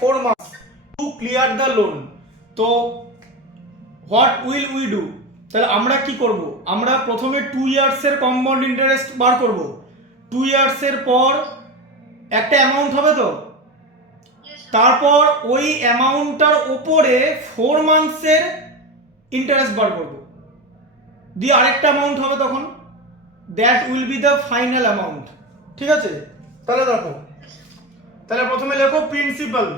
4 months to clear the loan. তো what will we do? তাহলে আমরা কি করব? আমরা প্রথমে 2 ইয়ার্স এর কম্পাউন্ড ইন্টারেস্ট বার করব। 2 ইয়ার্স এর পর একটা অ্যামাউন্ট হবে তো, তারপর ওই অ্যামাউন্টটার উপরে 4 মান্থসের ইন্টারেস্ট বার করব, দিয়ে আরেকটা অ্যামাউন্ট হবে তখন, that will be the final amount. ঠিক আছে? তাহলে দেখো, তাহলে প্রথমে লেখো প্রিন্সিপাল,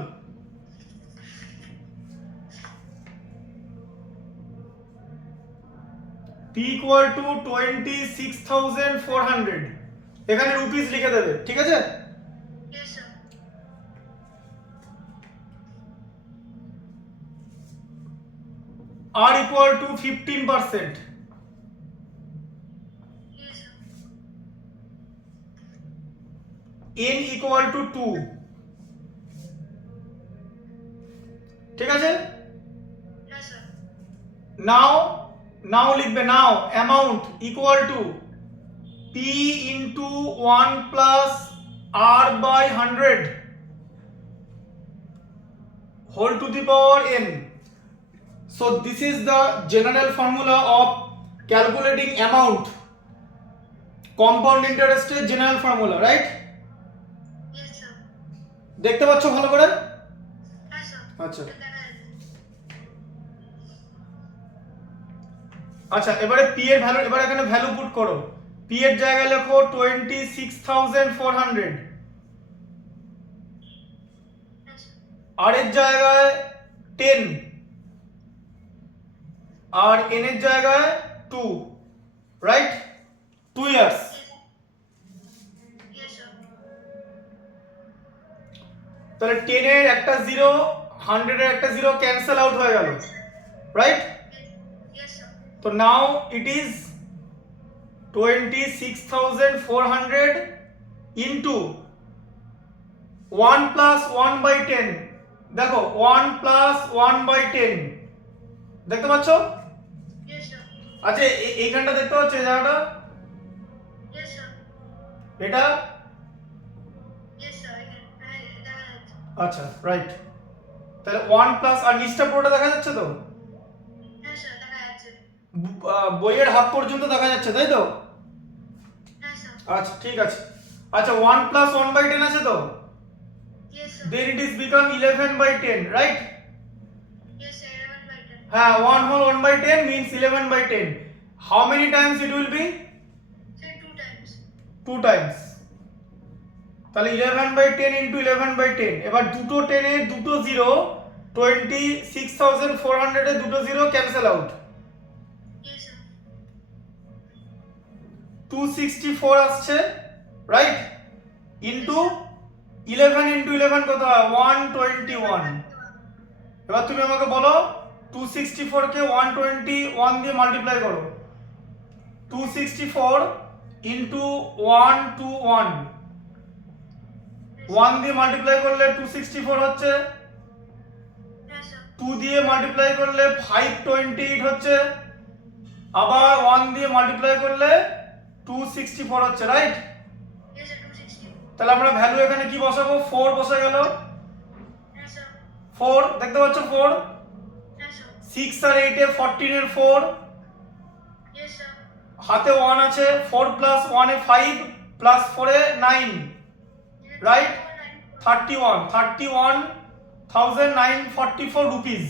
P equal to 26,400, এখানে রুপিস লিখে দেবে। ঠিক আছে? R equal to 15%, N equal to 2। ঠিক আছে? নাও লিখবে, now amount equal to P into 1 plus R by 100 whole to the power n. So this is the general formula of calculating amount, compound interest এর general formula, right? Yes sir. দেখতে পাচ্ছ ভালো করে? Yes sir. আচ্ছা আচ্ছা, এবারে P এর value, এবারে এখানে ভ্যালু পুট করো। P এর জায়গায় লেখো 26,400, R এর জায়গায় 10, আর N এর জায়গায় 2, রাইট? 2 ইয়ার্স। Yes sir. তাহলে 10 এর একটা 0, 100 এর একটা 0 ক্যান্সেল আউট হয়ে গেল, রাইট? Yes sir. তো নাও it is 26,400 into 1 plus 1 by 10, দেখো 1 plus 1 by 10, দেখতে পাচ্ছ? Yes sir. আচ্ছা এইখানটা দেখতে পাচ্ছ, এই জায়গাটা, Yes sir. এটা, Yes sir. আচ্ছা রাইট। তাহলে 1 প্লাস, আর নিচটা পুরোটা দেখা যাচ্ছে তো? Yes sir. দেখা যাচ্ছে। বইয়ের হাফ পর্যন্ত দেখা যাচ্ছে, তাই তো? Yes sir. আচ্ছা ঠিক আছে। আচ্ছা 1 plus 1 by 10 আছে তো? Yes sir. Then it is become 11 by 10, right? Yes sir. 11 by 10. হ্যাঁ, 1 whole 1 by 10 means 11 by 10. How many times it will be? Sir 2 times. 2 times. তাহলে 11 by 10 into 11 by 10, এবার দুটো 10 এর দুটো 0, 26,400 এর দুটো 0 ক্যান্সেল আউট, Yes sir. 264 আসছে, right? Into 11 into 11 কত হয়? 121। এবার তুমি আমাকে বলো 264 কে 121 দিয়ে মাল্টিপ্লাই করো। 264 into 121, 1 দিয়ে মাল্টিপ্লাই করলে 264 হচ্ছে, Yes sir. 2 দিয়ে মাল্টিপ্লাই করলে 528 হচ্ছে, আবার 1 দিয়ে মাল্টিপ্লাই করলে 264 হচ্ছে, রাইট? Yes sir. 260. তাহলে আমরা ভ্যালু এখানে কি বসাবো? 4 বসে গেল। Yes sir. 4 দেখতে পাচ্ছ? 4, Yes sir. 6 আর 8 এ 14 এর 4, Yes sir. হাতে 1 আছে, 4 plus 1 A 5 plus 4 A 9, right? 31,944 rupees.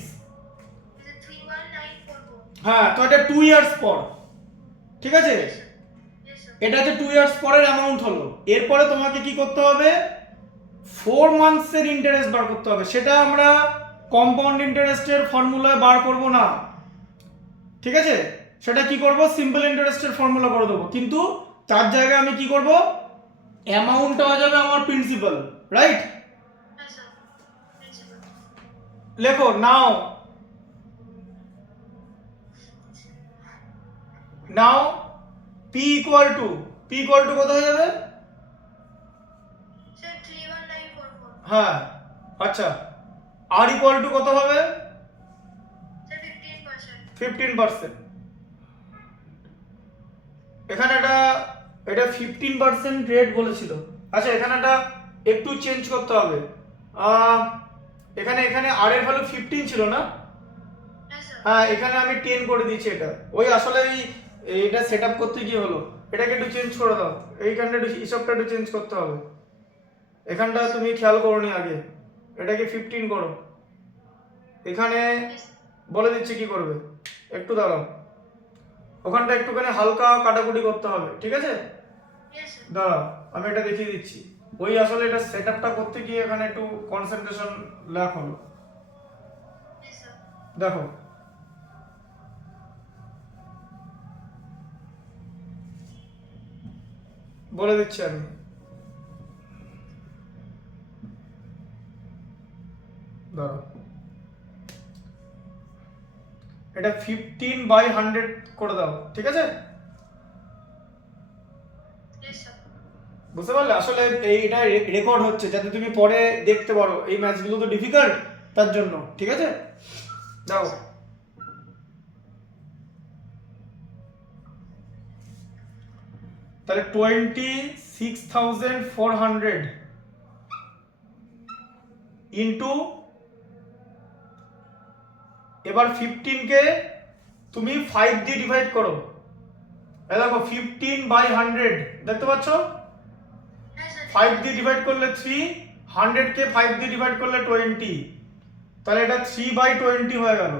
Is it 31944? হ্যাঁ, তো এটা 2 ইয়ার্স পর, ঠিক আছে? Yes sir. Yes sir. এটা হচ্ছে 2 ইয়ার্স পরের অ্যামাউন্ট হলো। এরপরে তোমাকে কি করতে হবে? 4 মান্থসের ইন্টারেস্ট বার করতে হবে। সেটা আমরা কম্পাউন্ড ইন্টারেস্টের ফর্মুলায় বার করব না, ঠিক আছে? সেটা কি করব? সিম্পল ইন্টারেস্টের ফর্মুলা করে দেবো, কিন্তু তার জায়গায় আমি কি করব? অ্যামাউন্টটা হয়ে যাবে আমার principal, right? Yes sir. Principal. লেখো নাও P equal to কত হয়ে যাবে? Sir 31944. হ্যাঁ, আচ্ছা, R equal to কত হবে? Sir 15%. 15%। এখানে এটা 15% রেট বলেছিল। আচ্ছা, এখানে একটু চেঞ্জ করতে হবে। এখানে এখানে আর এর ভ্যালু 15 ছিল না? Yes, sir. হ্যাঁ, এখানে আমি 10 করে দিয়েছি এটা। ওই আসলে এইটা সেটআপ করতে গিয়ে হলো। এটাকে একটু চেঞ্জ করে দাও। এইখানটা একটু হিসাবটা একটু চেঞ্জ করতে হবে। এখানটা তুমি খেয়াল করোনি আগে। এটাকে 15 করো। এখানে Yes, বলে দিচ্ছি কি করবে। একটু দাঁড়াও। ওখানটা একটুখানি হালকা কাটাকুটি করতে হবে, ঠিক আছে? yes, sir. দাঁড়াও, আমি এটা দেখিয়ে দিচ্ছি। ওই আসলে এটা সেটআপটা করতে গিয়ে এখানে একটু কনসেন্ট্রেশন ল্যাক হলো। Yes, sir. দেখো, বলে দিচ্ছি আমি। দাঁড়াও, এটা 15/100 করে দাও, ঠিক আছে? Yes, sir. বুঝতে পারলে? আসলে এইটা রেকর্ড হচ্ছে যাতে তুমি পরে দেখতে পারো। এই ম্যাচগুলো তো ডিফিকাল্ট, তার জন্য, ঠিক আছে? দাও। তাহলে 26,400 ইন্টু, এবার 15 কে তুমি 5 দিয়ে ডিভাইড করো। এই দেখো 15/100 দেখতে পাচ্ছ? Yes, sir. 5 দিয়ে ডিভাইড করলে 3, 100 কে 5 দিয়ে ডিভাইড করলে 20। তাহলে এটা 3/20 হয়ে গেল,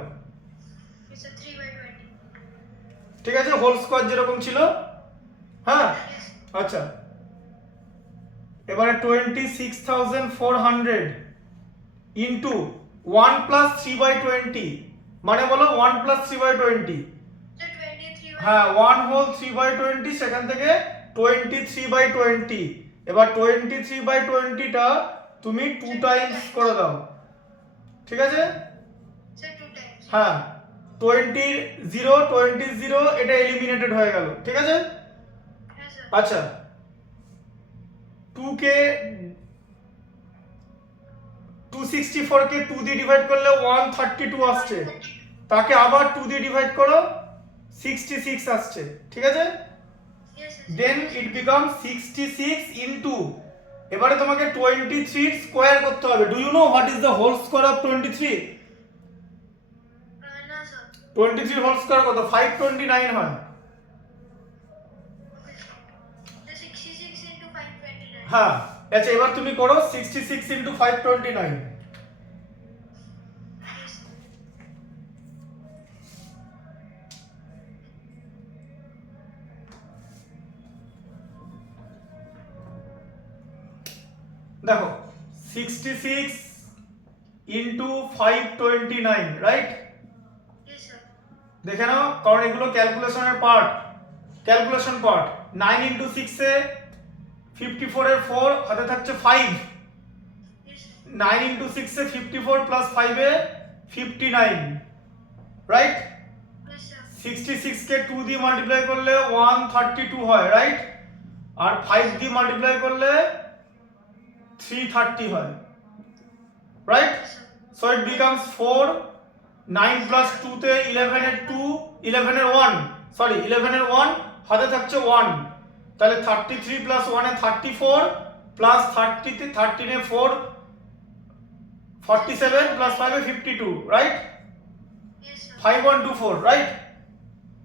Yes, sir. 3/20. ঠিক আছে? হোল স্কোয়ার যেরকম ছিল। হ্যাঁ, Yes. আচ্ছা। এবারে 26,400 ইন্টু 1 প্লাস 3/20, মানে বলো 1 প্লাস 3/20। Sir, 23. হ্যাঁ, 1 হোল 3/20, সেখান থেকে 23/20। এবার 23/20টা তুমি 2 টাইমস করে দাও, ঠিক আছে? Sir, 2 times. হ্যাঁ, 20 এটা এলিমিনেটেড হয়ে গেল, ঠিক আছে? Yes, sir. আচ্ছা, 2 কে 264 কে 2 দিয়ে ডিভাইড করলে 132 আসছে। তাকে আবার 2 দিয়ে ডিভাইড করো, 66 আসছে, ঠিক আছে? Yes, sir. Then it become 66 into, এবারে তোমাকে 23 স্কয়ার করতে হবে। Do you know what is the whole square of 23? No, sir. 23 whole square কত? 529 হয়। Okay, sir. The 66 into 529. হ্যাঁ, আচ্ছা, এবার তুমি করো 66 ইনটু 529। Yes, sir. দেখো 66 ইনটু 529, রাইট? Yes, sir. দেখে নাও, কারণ এগুলো ক্যালকুলেশনের পার্ট, ক্যালকুলেশন পার্ট। 9 ইনটু 6 এ 54 এর 4 হাতে থাকছে 5। Yes, sir. 9 ইনটু 6 এ 54 প্লাস 5 এ 59, রাইট? Yes, sir. 66 কে 2 দিয়ে মাল্টিপ্লাই করলে 132 হয়, রাইট? আর 5 দিয়ে মাল্টিপ্লাই করলে 330 হয়, right? Yes, sir. So it becomes 4, 9 plus 2 তে 11 এর 2, 11 এর 1, সরি 11 এর 1 হাতে থাকছে 1। তাহলে 33 plus 1 এ 34 plus 30 তে 13 এ 4, 47 plus 5 A 52, right? Yes, sir. 5124, right?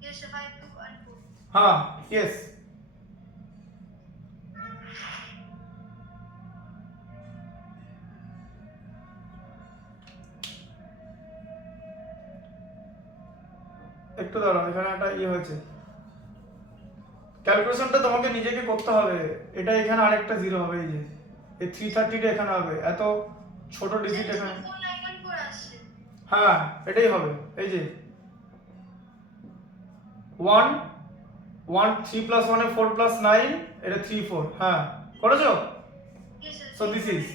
Yes, sir. 5, 2, and 4. হ্যাঁ, ইয়েস। একটু দাঁড়াও, এখানে একটা ইয়ে হয়েছে। ক্যালকুলেশনটা তোমাকে নিজেকে করতে হবে। এটা এখানে আরেকটা জিরো হবে, এই যে এই 330টা এখানে হবে, এত ছোট ডিজিট এখানে। 4914 আসছে। হ্যাঁ, এটাই হবে। এই যে 1 1 3 plus 1 এ 4 plus 9, এটা 3 4। হ্যাঁ, করেছো? Yes, sir. So this is,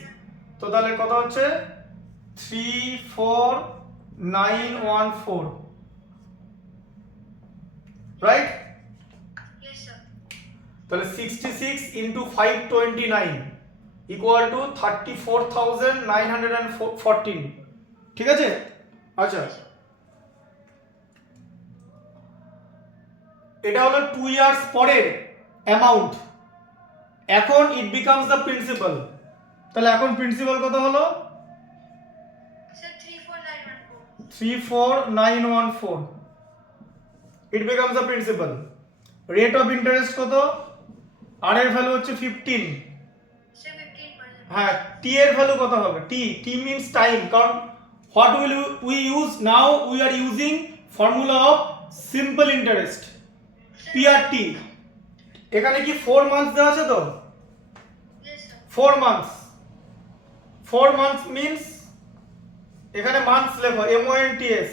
তো তাহলে কত হচ্ছে? 34914, রাইট? Yes, sir. তাহলে 66 ইন্টু 529 ইকুয়াল টু 34,914, ঠিক আছে? আচ্ছা, এটা হলো 2 ইয়ার্স পরের অ্যামাউন্ট। এখন ইট বিকামস দ্য প্রিন্সিপাল। তাহলে এখন প্রিন্সিপাল কত হলো? 34914, it becomes the principal. Rate of interest কত? আর এর ভ্যালু হচ্ছে 15। Sir, 15%. হ্যাঁ, টি এর ভ্যালু কত হবে? টি means time, কারণ what will we use now? We are using formula of simple interest, PRT। এখানে কি 4 months দেওয়া আছে তো? Yes, sir. 4 months, 4 months means এখানে months লেখো, MONTS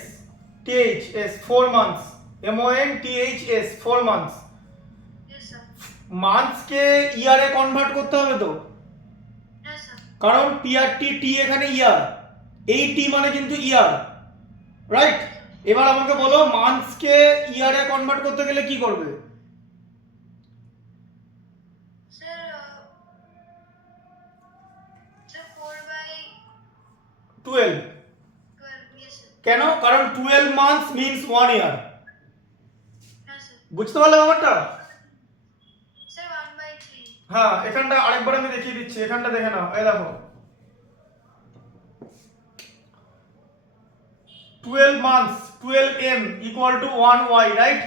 THS, 4 months, MONTHS, 4 months। Yes, sir. months কে ইয়ারে কনভার্ট করতে হবে তো, Yes, sir. কারণ পিআরটি টি এখানে ইয়ার, এই টি মানে কিন্তু ইয়ার, রাইট? এবার আমাকে বলো মান্থস কে ইয়ারে কনভার্ট করতে গেলে কি করবে? Sir, 12। 4/12. Yes, sir. কেন? কারণ 12 মান্থস মিন্স 1 ইয়ার। Yes, sir. বুঝতে পারলে ব্যাপারটা? Sir, 1/3. হ্যাঁ, এখানটা আরেকবার আমি দেখিয়ে দিচ্ছি, এখানটা দেখে নাও, এই দেখো 12 months, 12m equal to 1y, right?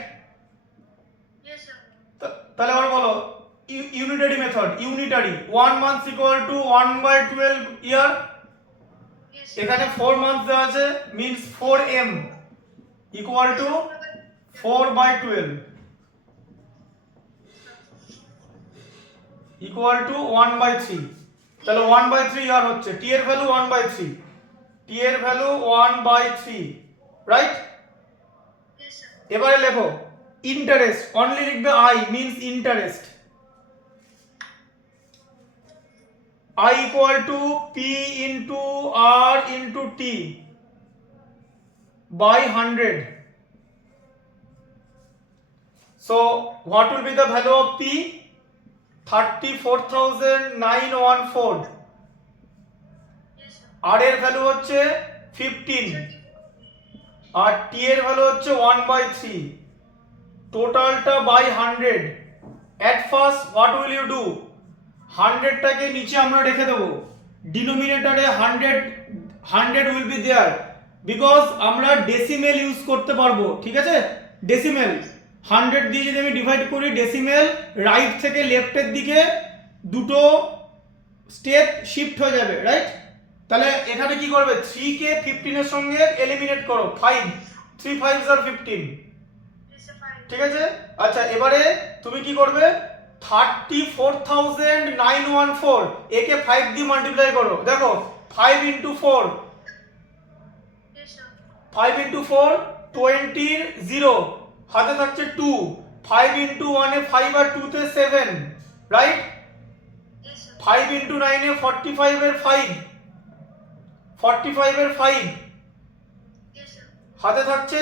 Yes, sir. তাহলে আবার বলো unitary method, unitary 1 month equal to 1/12 year. Yes, sir. এখানে 4 months দেওয়া আছে means 4m equal to 4/12 equal to 1/3। তাহলে 1/3 ইয়ার হচ্ছে, টি এর ভ্যালু 1/3, টি এর ভ্যালু 1/3, রাইট? Yes, sir. এবারে লেখো ইন্টারেস্ট, অনলি লিখবে I means interest. I equal to P into R into T by 100. So what will be the value of P? 34,914। Yes, sir. R এর value হচ্ছে 15 আর T এর value হচ্ছে 1/3, টোটালটা by 100। at first what will you do? 100টাকে নিচে আমরা রেখে দেবো, ডিনোমিনেটরে 100 will be there because আমরা ডেসিমেল ইউজ করতে পারবো, ঠিক আছে? ডেসিমেল 100 দিয়ে যদি আমি ডিভাইড করি, ডেসিমেল রাইট থেকে লেফটের দিকে দুটো স্টেপ শিফট হয়ে যাবে, রাইট? তাহলে এখানে কি করবে, 3 কে 15 এর সঙ্গে এলিমিনেট করো, 5, 3 5s are 15, Yes, sir. 5. ঠিক আছে? আচ্ছা, এবারে তুমি কি করবে, 34,914 একে 5 দিয়ে মাল্টিপ্লাই করো, দেখো 5 into 4, Yes, sir. 5 into 4 20 0, হাতে থাকছে 2, 5 into 1 এ 5 আর 2 তে 7, রাইট? Yes, sir. 5 into 9 এ 45 এর 5, 45 এর 5, Yes, sir. হাতে থাকছে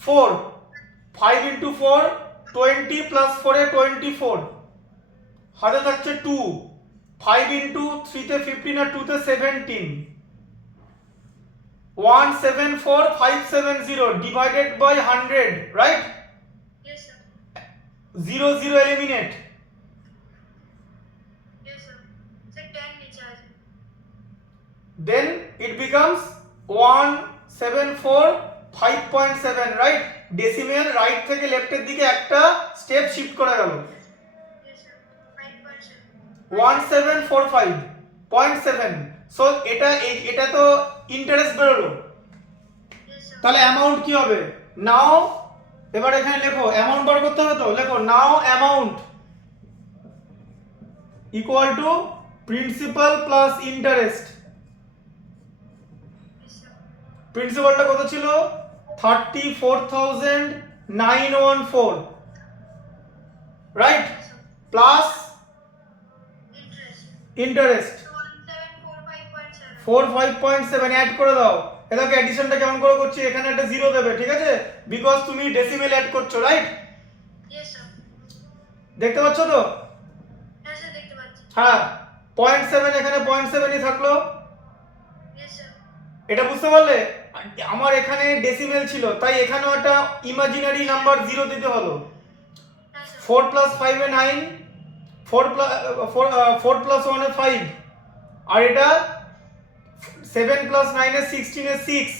4, 5 into 4 20 plus 4 এ 24, হাতে থাকছে 2, 5 into 3 তে 15 আর 2 তে 17, 174,570 divided by 100, right? Yes, sir. 0 0 eliminate, Yes, sir. Sir, 10 নিচে আছে। then it becomes 174,5.7, right? Decimal right থেকে লেফটের দিকে একটা স্টেপ শিফট করে গেল, Yes, sir. 5%. 1745.7। সো এটা তো ইন্টারেস্ট বেরোলো, Yes, sir. তাহলে অ্যামাউন্ট কি হবে নাও? এবার এখানে লেখো অ্যামাউন্ট বার করতে হবে তো, লেখো now amount equal to principal plus interest. Yes, sir. প্রিন্সিপালটা কত ছিল? 34,914, right? Yes, sir. Plus Interest. Interest 1745.7. 45.7 add করে দাও। এটাকে অ্যাডিশনটা কেমন করে করছি, এখানে একটা জিরো দেবে, ঠিক আছে? বিকজ তুমি ডেসিমেল অ্যাড করছো, রাইট? Yes, sir. দেখতে পাচ্ছ তো? হ্যাঁ স্যার, দেখতে পাচ্ছি। হ্যাঁ, 0.7 এখানে 0.7ই থাকলো। Yes, sir. এটা বুঝতে পারলে? আমার এখানে ডেসিমেল ছিল, তাই এখানেও একটা ইমাজিনারি নাম্বার 0 দিতে হলো। হ্যাঁ স্যার। 4 plus 5 এ 9, 4 plus 1 এ 5, আর এটা 7 plus 9 এ 16 এ 6,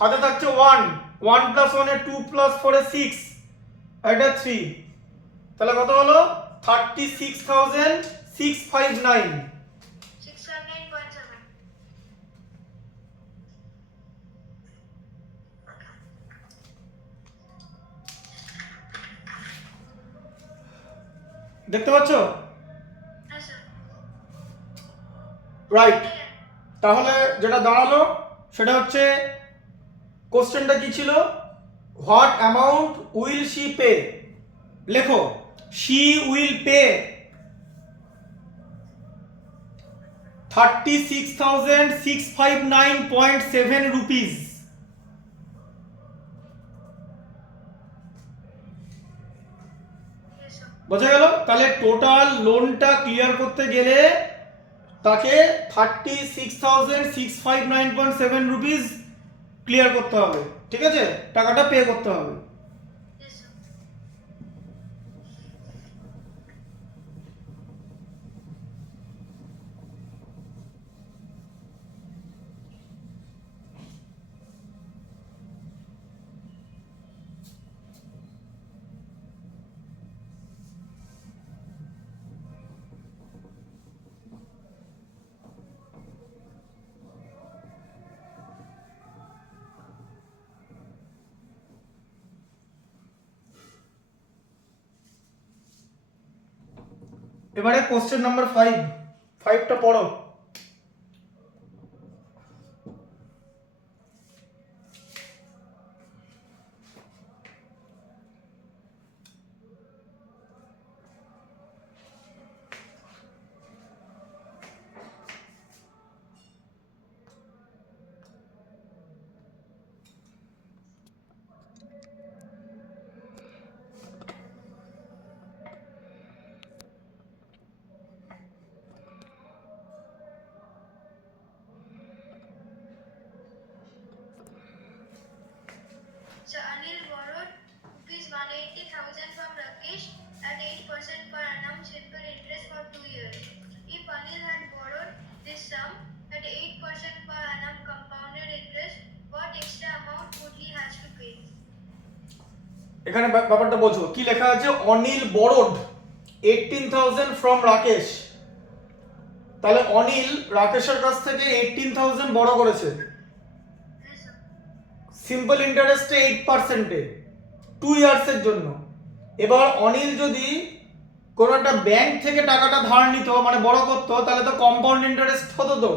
হাতে থাকছে 1, 1 প্লাস 1 এ 2 প্লাস 4 এ 6, এটা 3, তাহলে কত হলো 36,659। 609.7. দেখতে পাচ্ছ? হ্যাঁ স্যার। রাইট। তাহলে যেটা দাঁড়ালো সেটা হচ্ছে কোশ্চেনটা কি ছিল, what amount will she pay, লেখো she will pay 36,659.7 rupees. Yes sir. বোঝা গেল? তাহলে টোটাল লোনটা ক্লিয়ার করতে গেলে তাকে 36,659.7 রুপিস ক্লিয়ার করতে হবে, ঠিক আছে, টাকাটা পে করতে হবে। Yes sir. এবারে কোশ্চেন নাম্বার 5, 5টা পড়ো। So Anil borrowed rupees 180,000 from Rakesh at 8% per annum simple interest for 2 years. If Anil had borrowed this sum at 8% per annum compounded interest, what extra amount would he have to pay? এখানে ব্যাপারটা বোঝো, কি লেখা আছে, Anil borrowed 18,000 from Rakesh. তাহলে অনিল রাকেশের কাছ থেকে 18,000 বড় করেছে Yes sir. সিম্পল ইন্টারেস্টে 8% এ 2 ইয়ার্সের জন্য। এবার অনিল যদি কোনো একটা ব্যাংক থেকে টাকাটা ধার নিত, মানে বড় করতো, তাহলে তো কম্পাউন্ড ইন্টারেস্ট হতো। তো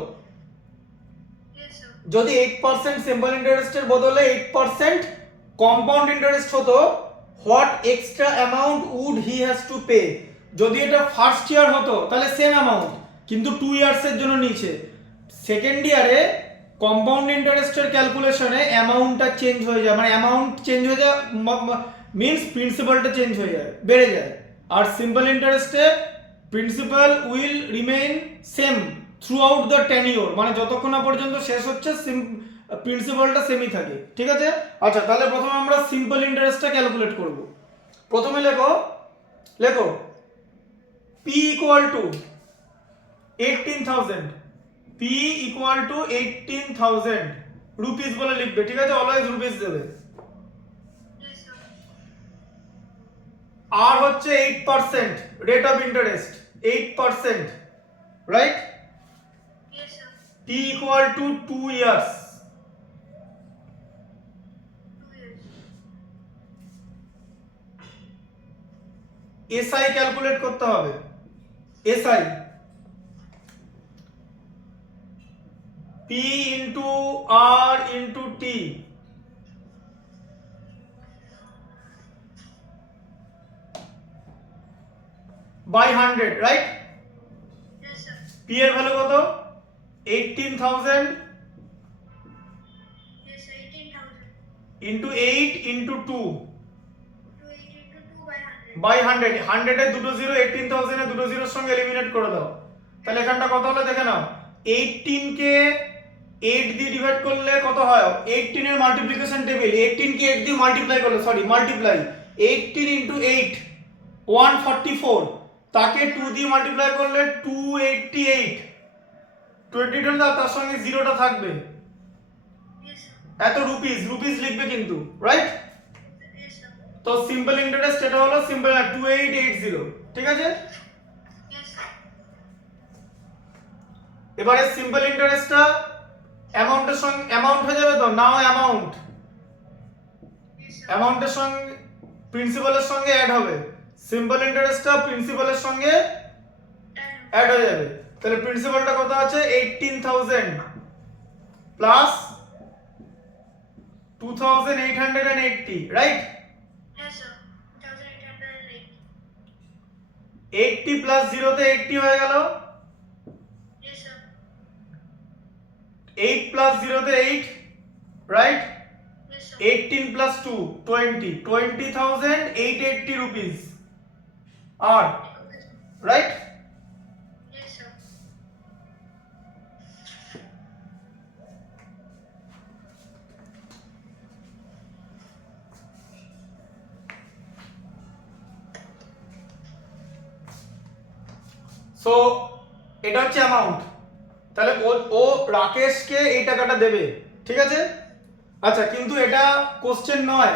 Yes sir. যদি 8% সিম্পল ইন্টারেস্টের বদলে 8% কম্পাউন্ড ইন্টারেস্ট হতো, what extra amount would he has to pay. যদি এটা ফার্স্ট ইয়ার হতো তাহলে সেম অ্যামাউন্ট, কিন্তু 2 ইয়ার্সের জন্য নিচে। সেকেন্ড ইয়ারে কম্পাউন্ড ইন্টারেস্টের ক্যালকুলেশনে অ্যামাউন্টটা চেঞ্জ হয়ে যায়, মানে অ্যামাউন্ট চেঞ্জ হয়ে যায় মিন্স প্রিন্সিপালটা চেঞ্জ হয়ে যায়, বেড়ে যায়। আর সিম্পল ইন্টারেস্টে principal will remain same through out the tenure, মানে যতক্ষণ না পর্যন্ত শেষ হচ্ছে প্রিন্সিপালটা সেমই থাকে, ঠিক আছে। আচ্ছা, তাহলে প্রথমে আমরা সিম্পল ইন্টারেস্টটা ক্যালকুলেট করব। প্রথমে লেখো P equal to 18,000, P equal to 18,000 rupees বলে লিখবে, ঠিক আছে, অলওয়েজ রুপিস দেবে। Yes sir. আর হচ্ছে 8% rate of interest, 8%, right. Yes sir. T equal to 2 years. 2 years. SI calculate করতে হবে, SI P into R into T, by 100, right. Yes sir. P এর ভ্যালু কত, 18,000 Yes sir. 18,000. Into 8 into 2 To 8 into 2 by 100. By 100, 100 এ দুটো zero, 18,000 এ দুটো জিরোর সঙ্গে eliminate করে দাও। তাহলে এখানটা কত হলো দেখে নাও, 18 কে 8 দিয়ে ডিভাইড করলে কত হয়, 18 এর মাল্টিপ্লিকেশন টেবিল, 18 কে 8 দিয়ে মাল্টিপ্লাই করলে, মাল্টিপ্লাই 18 ইনটু 8 144, তাকে 2 দিয়ে মাল্টিপ্লাই করলে 288, 22 দাও, তার সঙ্গে জিরোটা থাকবে। Yes sir. এত রুপিস লিখবে কিন্তু, রাইট? Yes, sir. তো সিম্পল ইন্টারেস্ট এটা হলো সিম্পল 2880, ঠিক আছে? Yes, sir. এবারে সিম্পল ইন্টারেস্টটা অ্যামাউন্টের সঙ্গে অ্যামাউন্ট হয়ে যাবে তো, নাও অ্যামাউন্ট Yes, sir. অ্যামাউন্টের সঙ্গে প্রিন্সিপালের সঙ্গে অ্যাড হবে, সিম্পল ইন্টারেস্টটা প্রিন্সিপালের সঙ্গে Done. অ্যাড হয়ে যাবে। তাহলে প্রিন্সিপালটা কত আছে 18000 plus 2880, right? Yes, sir. 1808. 80 plus 0 তে 80 হয়ে গেল, Yes, sir. 8 প্লাস 0 তে 8, right? Yes, sir. 18 plus 2 20,880 rupees আর, Okay, sir. right? Yes, sir. So এটা হচ্ছে অ্যামাউন্ট। তাহলে ও রাকেশকে এই টাকাটা দেবে, ঠিক আছে? আচ্ছা, কিন্তু এটা কোশ্চেন নয়,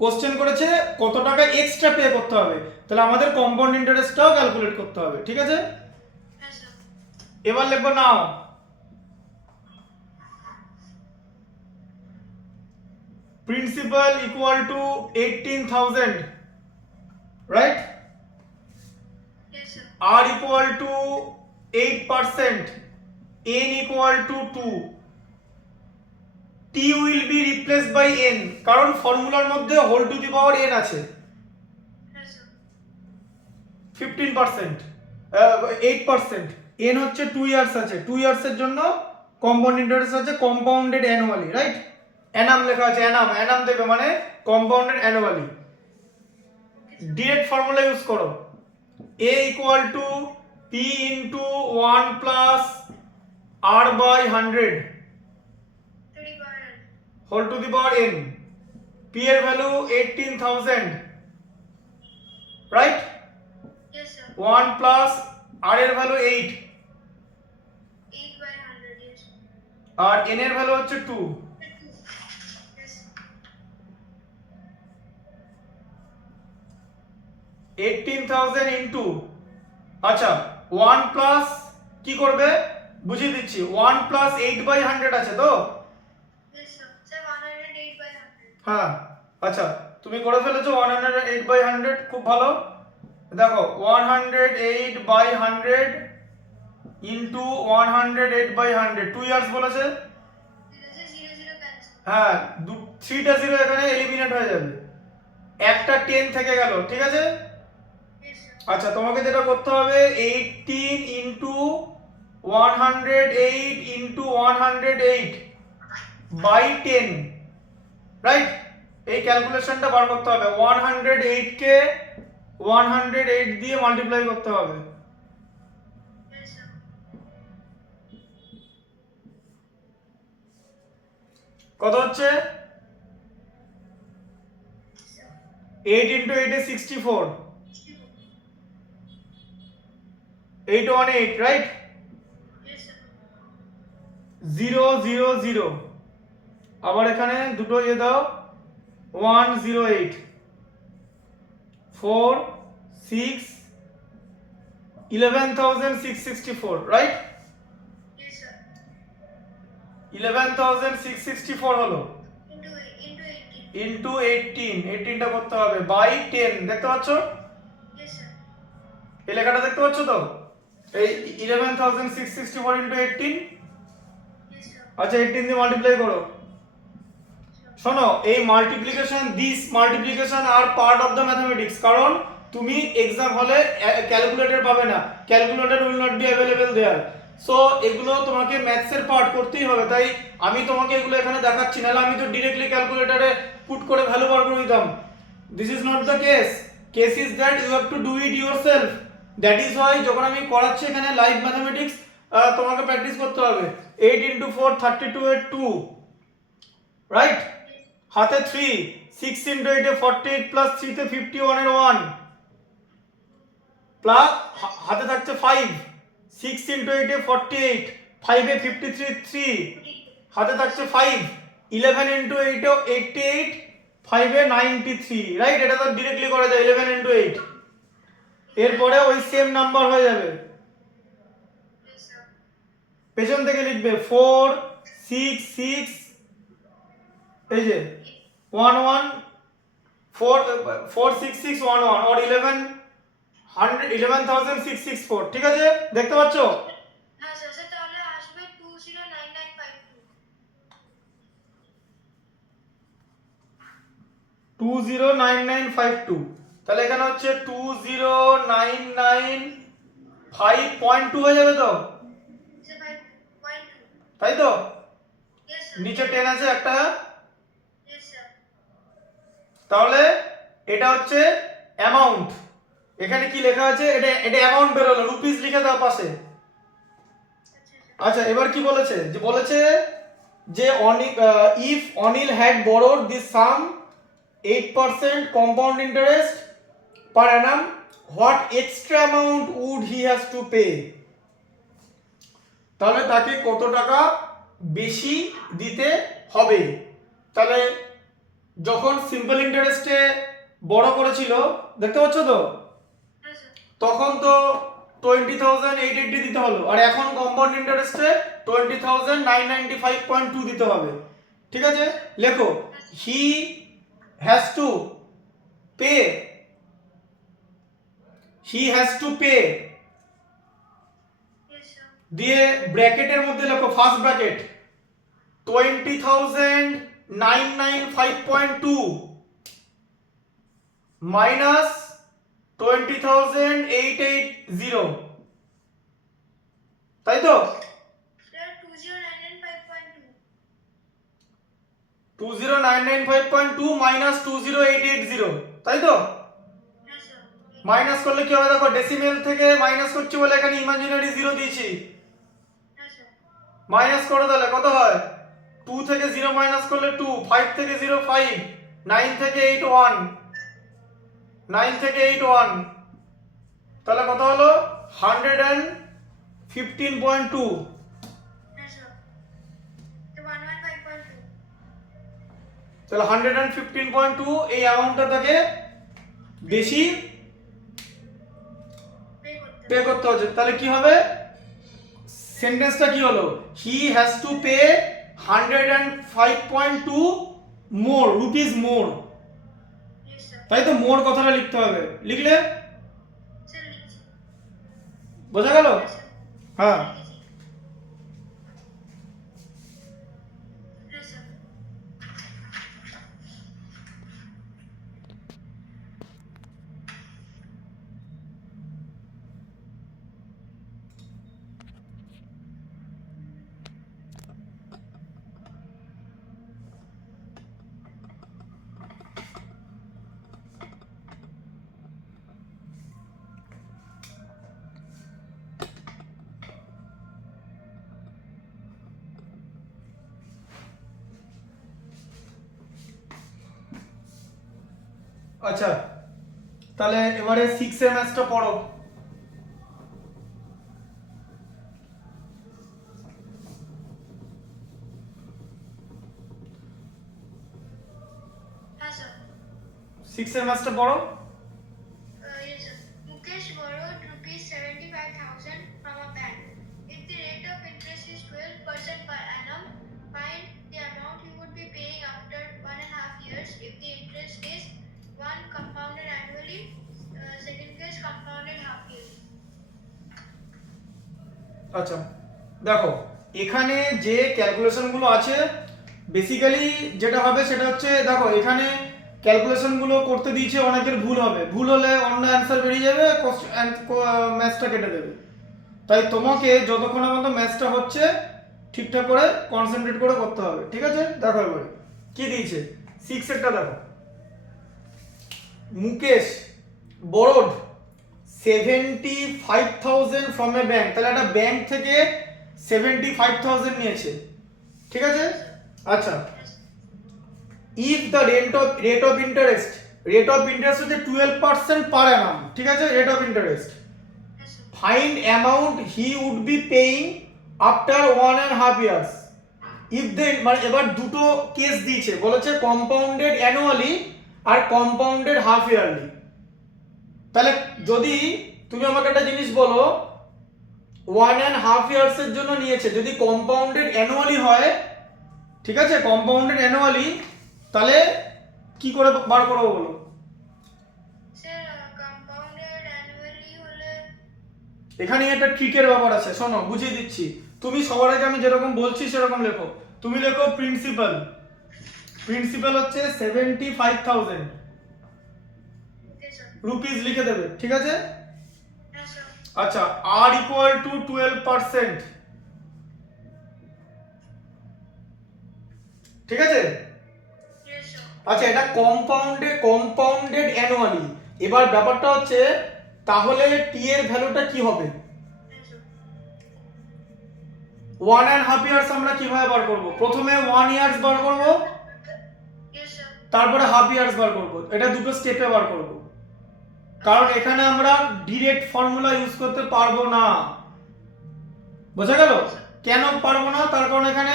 কোশ্চেন করেছে কত টাকা এক্সট্রা পে করতে হবে, তাহলে আমাদের কম্পাউন্ড ইন্টারেস্টটাও ক্যালকুলেট করতে হবে, ঠিক আছে? Yes, sir. এবার লিখবো now principal equal to 18,000, right? Yes, sir. R equal to 8%, N equal to 2, T will be replaced by N, কারণ ফর্মুলার মধ্যে whole to the power N আছে। Yes, sir. 15%, 8%, N হচ্ছে 2 ইয়ার্স আছে, 2 ইয়ার্সের জন্য কম্পাউন্ড ইন্টারেস্ট আছে কম্পাউন্ডেড অ্যানুয়ালি, রাইট? অ্যানাম লেখা আছে, অ্যানাম দেবে মানে compounded annually. Direct formula use করো, A equal to P into 1 plus R by 100 30 per annum. whole to the power N, P এর value 18,000, right? Yes, sir. 1 plus R এর value 8 8 by 100. Yes. আর N এর value হচ্ছে 2, Yes. 18,000 into, আচ্ছা 1 plus কি করবে বুঝিয়ে দিচ্ছি, 1 প্লাস 8 by 100 আছে তো, Yes, sir. Sir, 108 by 100. হ্যাঁ আচ্ছা তুমি করে ফেলেছো 108 by 100, খুব ভালো। দেখো 108 by 100 into 108 by 100, 2 ইয়ার্স বলেছে, This is 0 cancel. হ্যাঁ 3টা 0 এখানে এলিমিনেট হয়ে যাবে, একটা 10 থেকে গেল, ঠিক আছে? Yes, sir. আচ্ছা তোমাকে যেটা করতে হবে 18 into 108 into 108 by 10, রাইট? এই ক্যালকুলেশনটা বার করতে হবে, 108 কে 108 দিয়ে মাল্টিপ্লাই করতে হবে, Yes, sir. কত হচ্ছে 8 into 8 is 64, 818, right? Yes, sir. 0 0 0, আবার এখানে দুটো ইয়ে দাও, 108 4 6 11,664, right? Yes, sir. 11,664 হলো Into 18. ইনটু 18টা করতে হবে বাই 10, দেখতে পাচ্ছ Yes, sir. এই লেখাটা দেখতে পাচ্ছ তো, এই 11,664 ইনটু 18, Yes, sir. আচ্ছা 18 দিয়ে মাল্টিপ্লাই করো। শোনো এই মাল্টিপ্লিকেশন, দিস মাল্টিপ্লিকেশন আর পার্ট অফ দ্য ম্যাথমেটিক্স, কারণ তুমি এক্সাম হলে ক্যালকুলেটর পাবে না, calculator will not be available there, so এগুলো তোমাকে ম্যাথসের পার্ট করতেই হবে, তাই আমি তোমাকে এগুলো এখানে দেখাচ্ছি, নাহলে আমি তো ডিরেক্টলি ক্যালকুলেটরে পুট করে ভ্যালু বার করে দিতাম। This is not the case is that you have to do it yourself, that is why যখন আমি করাচ্ছি এখানে লাইভ ম্যাথমেটিক্স তোমাকে প্র্যাকটিস করতে হবে। 8 into 4 32 এর 2, রাইট? হাতে 3, 6 into 8 এ 48 প্লাস 3 তে 51 এর 1 প্লাস হাতে থাকছে 5, 6 into 8 এ 48, 5 এ 53 3, হাতে থাকছে 5, 11 ইন্টু 8 88, 5 এ 93, রাইট? এটা তো ডিরেক্টলি করা যায় 11 ইন্টু 8। এরপরে ওই সেম নাম্বার হয়ে যাবে, Yes, sir. পেছন থেকে লিখবে 4 6 6, এই যে 1 1 4 4 6 6 1 1 or 11,664, ঠিক আছে? দেখতে পাচ্ছ? হ্যাঁ স্যার, স্যার তাহলে আসবে 209952। 209952, তাহলে এখানে হচ্ছে 2099.5.2 হয়ে যাবে তো, স্যার 5.2। তাই তো? Yes, sir. নিচে 10 আছে একটা, Yes, sir. তাহলে এটা হচ্ছে অ্যামাউন্ট। এখানে কি লেখা আছে? এটা অ্যামাউন্ট বেরোলো, রুপিস লিখে দাও পাশে। আচ্ছা, স্যার। আচ্ছা, এবার কি বলেছে? যে if Anil had borrowed this sum 8% compound interest per annum, what extra amount would he has to pay? তাহলে তাকে কত টাকা বেশি দিতে হবে? তাহলে যখন সিম্পল ইন্টারেস্টে বড় করেছিল, দেখতে পাচ্ছ তো, হ্যাঁ স্যার। তখন তো 20,880 দিতে হলো, আর এখন কম্পাউন্ড ইন্টারেস্টে 20,995.2 দিতে হবে, ঠিক আছে? লেখো হি has to pay, Yes, sir. দিয়ে ব্র্যাকেটের মধ্যে লেখো, ফার্স্ট ব্র্যাকেট 20,995.2 মাইনাস 20,880, তাই তো? Sir 2099.5.2। 20,995.2 মাইনাস 20,880, তাই তো? Yes, sir. মাইনাস করলে কি হবে? দেখো ডেসিমেল থেকে মাইনাস করছি বলে এখানে ইমাজিনারি জিরো দিয়েছি। Yes, sir. মাইনাস করো, তাহলে কত হয়? 2 থেকে 0 মাইনাস করলে 2, 5 থেকে 0 5, 9 থেকে 8 1, 9 থেকে 8 1, তাহলে কত হলো? 115.2। Yes, sir. So 115.2। তাহলে 115.2 এই অ্যামাউন্টটা তাকে বেশি পে করতে হচ্ছে। তাহলে কি হবে? সেন্টেন্সটা কি হলো? হি has to pay 105.2 more, rupees more, Yes, sir. তাই তো? মোর কথাটা লিখতে হবে, লিখলে Sir, লিখছি। বোঝা গেল? Yes, sir. হ্যাঁ। লিখেছি। Yes, sir. আচ্ছা, তাহলে এবারে 6 এর ম্যাথটা পড়ো। হ্যাঁ স্যার। 6 এর ম্যাথটা পড়ো। Yes, sir. Mukesh borrowed rupees 75,000 from a bank. If the rate of interest is 12% per annum, find the amount he would be paying after 1.5 years if the interest is 1 compounded annually, second case compounded half yearly. আচ্ছা, দেখো এখানে যে ক্যালকুলেশনগুলো আছে, basically যেটা হবে সেটা হচ্ছে, দেখো এখানে ক্যালকুলেশনগুলো করতে দিয়েছে, অনেকের ভুল হবে, ভুল হলে অন্য অ্যান্সার বেরিয়ে যাবে, ম্যাথসটা কেটে দেবে। তাই তোমাকে যতক্ষণ পর্যন্ত ম্যাথসটা হচ্ছে ঠিকঠাক করে কনসেন্ট্রেট করে করতে হবে, ঠিক আছে? দেখো এবারে কি দিয়েছে 6 এরটা দেখো, Mukesh borrowed 75,000 from a bank, তাহলে একটা ব্যাংক থেকে 75,000 নিয়েছে, ঠিক আছে? আচ্ছা, if the rate of interest হচ্ছে 12% per annum, ঠিক আছে? Rate of interest, Yes, sir. find amount he would be paying after 1.5 years if they মানে এবার দুটো কেস দিয়েছে, বলেছে কম্পাউন্ডেড অ্যানুয়ালি আর কম্পাউন্ডেড হাফ ইয়ারলি। তাহলে যদি তুমি আমাকে একটা জিনিস বলো, 1.5 ইয়ার্স এর জন্য নিয়েছে, যদি কম্পাউন্ডেড অ্যানুয়ালি হয়, ঠিক আছে, কম্পাউন্ডেড অ্যানুয়ালি, তাহলে কি করে বার করবো বলো? স্যার কম্পাউন্ডেড অ্যানুয়ালি হলে এখানে একটা ট্রিকের ব্যাপার আছে, শোনো বুঝিয়ে দিচ্ছি। তুমি সবার আগে আমি যেরকম বলছি সেরকম লেখো। তুমি লেখো প্রিন্সিপাল, প্রিন্সিপাল হচ্ছে 75,000 ওকে স্যার। রুপিস লিখে দেবে, ঠিক আছে? হ্যাঁ স্যার। আচ্ছা, আর ইকুয়াল টু 12%, ঠিক আছে? Yes sir. আচ্ছা, এটা কম্পাউন্ডেড অ্যানুয়ালি। এবার ব্যাপারটা হচ্ছে, তাহলে টি এর ভ্যালুটা কি হবে? হ্যাঁ স্যার। 1.5 ইয়ার্স আমরা কিভাবে বার করব? প্রথমে 1 ইয়ার্স বার করব, ইয়েস স্যার। তারপরে হাফ ইয়ার্স বার করব। এটা দুটো স্টেপে বার করব, কারণ এখানে আমরা ডিরেক্ট ফর্মুলা ইউজ করতে পারবো না। বোঝা গেল? কেন পারবো না? তার কারণ এখানে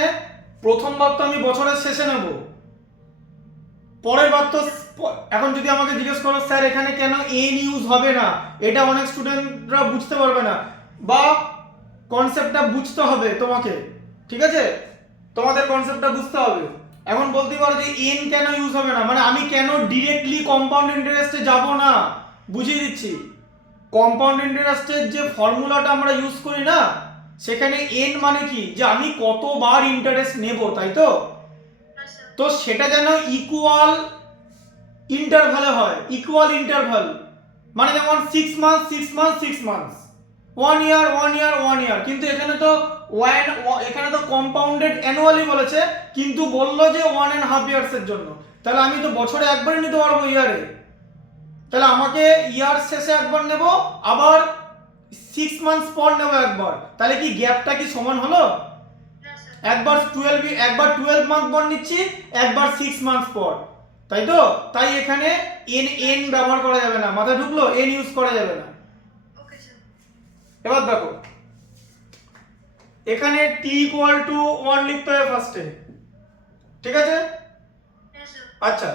প্রথমবার তো আমি বছরের শেষে নেব, পরের বার তো এখন যদি আমাকে জিজ্ঞেস করো স্যার এখানে কেন এন ইউজ হবে না, এটা অনেক স্টুডেন্টরা বুঝতে পারবে না, বা কনসেপ্টটা বুঝতে হবে তোমাকে, ঠিক আছে? তোমাদের কনসেপ্টটা বুঝতে হবে। এখন বলতে পারো যে এন কেন ইউজ হবে না, মানে আমি কেন ডিরেক্টলি কম্পাউন্ড ইন্টারেস্টে যাব না, বুঝিয়ে দিচ্ছি। কম্পাউন্ড ইন্টারেস্টের যে ফর্মুলাটা আমরা ইউজ করি না, সেখানে এন মানে কি, যে আমি কতবার ইন্টারেস্ট নেব, তাই তো? হ্যাঁ স্যার। তো সেটা যেন ইকুয়াল ইন্টারভ্যালে হয়, ইকুয়াল ইন্টারভ্যাল, মানে যেমন 6 মান্থ 6 মান্থ 6 মান্থস, 1 ইয়ার 1 ইয়ার 1 ইয়ার। কিন্তু এখানে তো কম্পাউন্ডেড অ্যানুয়ালি বলেছে, কিন্তু বললো যে 1.5 ইয়ার্স এর জন্য। তাহলে আমি তো বছরে একবারই নিতে পারবো ইয়ারে, তাহলে আমাকে ইয়ার শেষে একবার নেব, আবার 6 মান্থস পর নেব একবার। তাহলে কি গ্যাপটা কি সমান হলো? হ্যাঁ স্যার। একবার 12 মান্থ পর নিচ্ছি, একবার 6 মান্থস পর, তাই তো? তাই এখানে এন ব্যবহার করা যাবে না, মাথায় ঢুকলো? এন ইউজ করা যাবে না। Okay sir. এবার দেখো, এখানে টি ইকুয়াল টু 1 লিখতে হবে ফার্স্টে, ঠিক আছে? হ্যাঁ স্যার। আচ্ছা,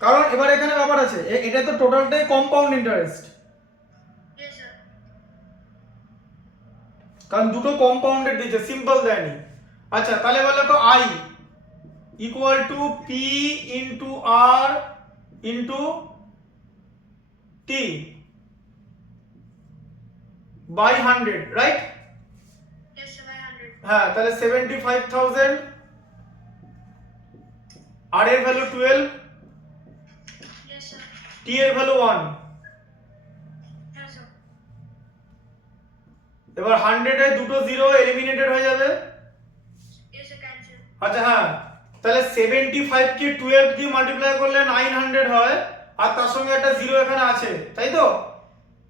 কারণ এবার এখানে ব্যাপার আছে, এটা তো টোটালটাই কম্পাউন্ড ইন্টারেস্ট, ইয়েস স্যার। কারণ দুটো কম্পাউন্ডেড দিয়েছে, সিম্পল দেয়নি। আচ্ছা, তাহলে বলো তো I equal to P into R into T by 100, right? Yes sir, by 100। হ্যাঁ, তাহলে 75,000, আর এর ভ্যালু 12, ইয়েস স্যার। টি এর ভ্যালু 1। হ্যাঁ স্যার। এবার 100 এ দুটো জিরো এলিমিনেটেড হয়ে যাবে। Yes sir, cancel. আচ্ছা, হ্যাঁ, তাহলে 75 কে 12 দিয়ে মাল্টিপ্লাই করলে 900 হয়, আর তার সঙ্গে একটা জিরো এখানে আছে, তাই তো?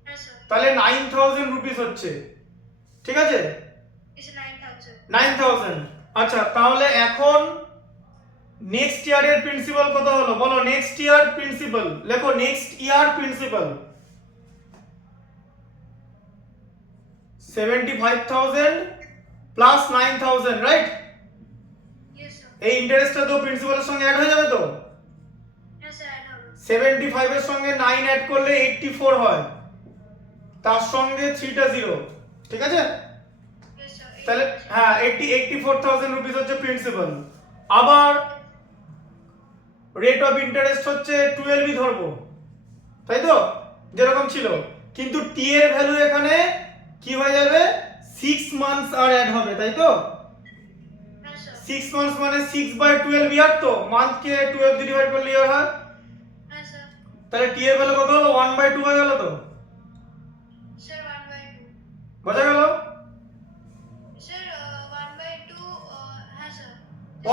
হ্যাঁ স্যার। তাহলে 9,000 রুপিস হচ্ছে, ঠিক আছে? Yes sir, 9000। 9,000। আচ্ছা, তাহলে এখন নেক্সট ইয়ারের প্রিন্সিপাল কত হলো বলো? নেক্সট ইয়ার প্রিন্সিপাল লেখো, next year principal 75,000 plus 9,000, right? Yes sir. এই ইন্টারেস্টটা তো প্রিন্সিপালের সঙ্গে অ্যাড হয়ে যাবে তো। হ্যাঁ স্যার, অ্যাড হবে। 75 এর সঙ্গে 9 অ্যাড করলে 84 হয়, তার সঙ্গে 3টা জিরো, ঠিক আছে? Yes sir. তাহলে হ্যাঁ, 84,000 রুপিস হচ্ছে প্রিন্সিপাল। আবার রেট অফ ইন্টারেস্ট হচ্ছে 12ই ধরবো, তাই তো? যেরকম ছিল, কিন্তু টি এর ভ্যালু এখানে কি হয়ে যাবে? 6 মান্থস আর অ্যাড হবে, তাই তো? হ্যাঁ স্যার। 6 মান্থস মানে 6/12 ইয়ার, তো মান্থকে 12 দিয়ে ডিভাইড করলে ইয়ার হয়। হ্যাঁ স্যার। তাহলে টি এর ভ্যালু কত হলো? 1/2 হয়ে গেল তো। স্যার 1/2। বোঝা গেল? স্যার 1/2। হ্যাঁ স্যার।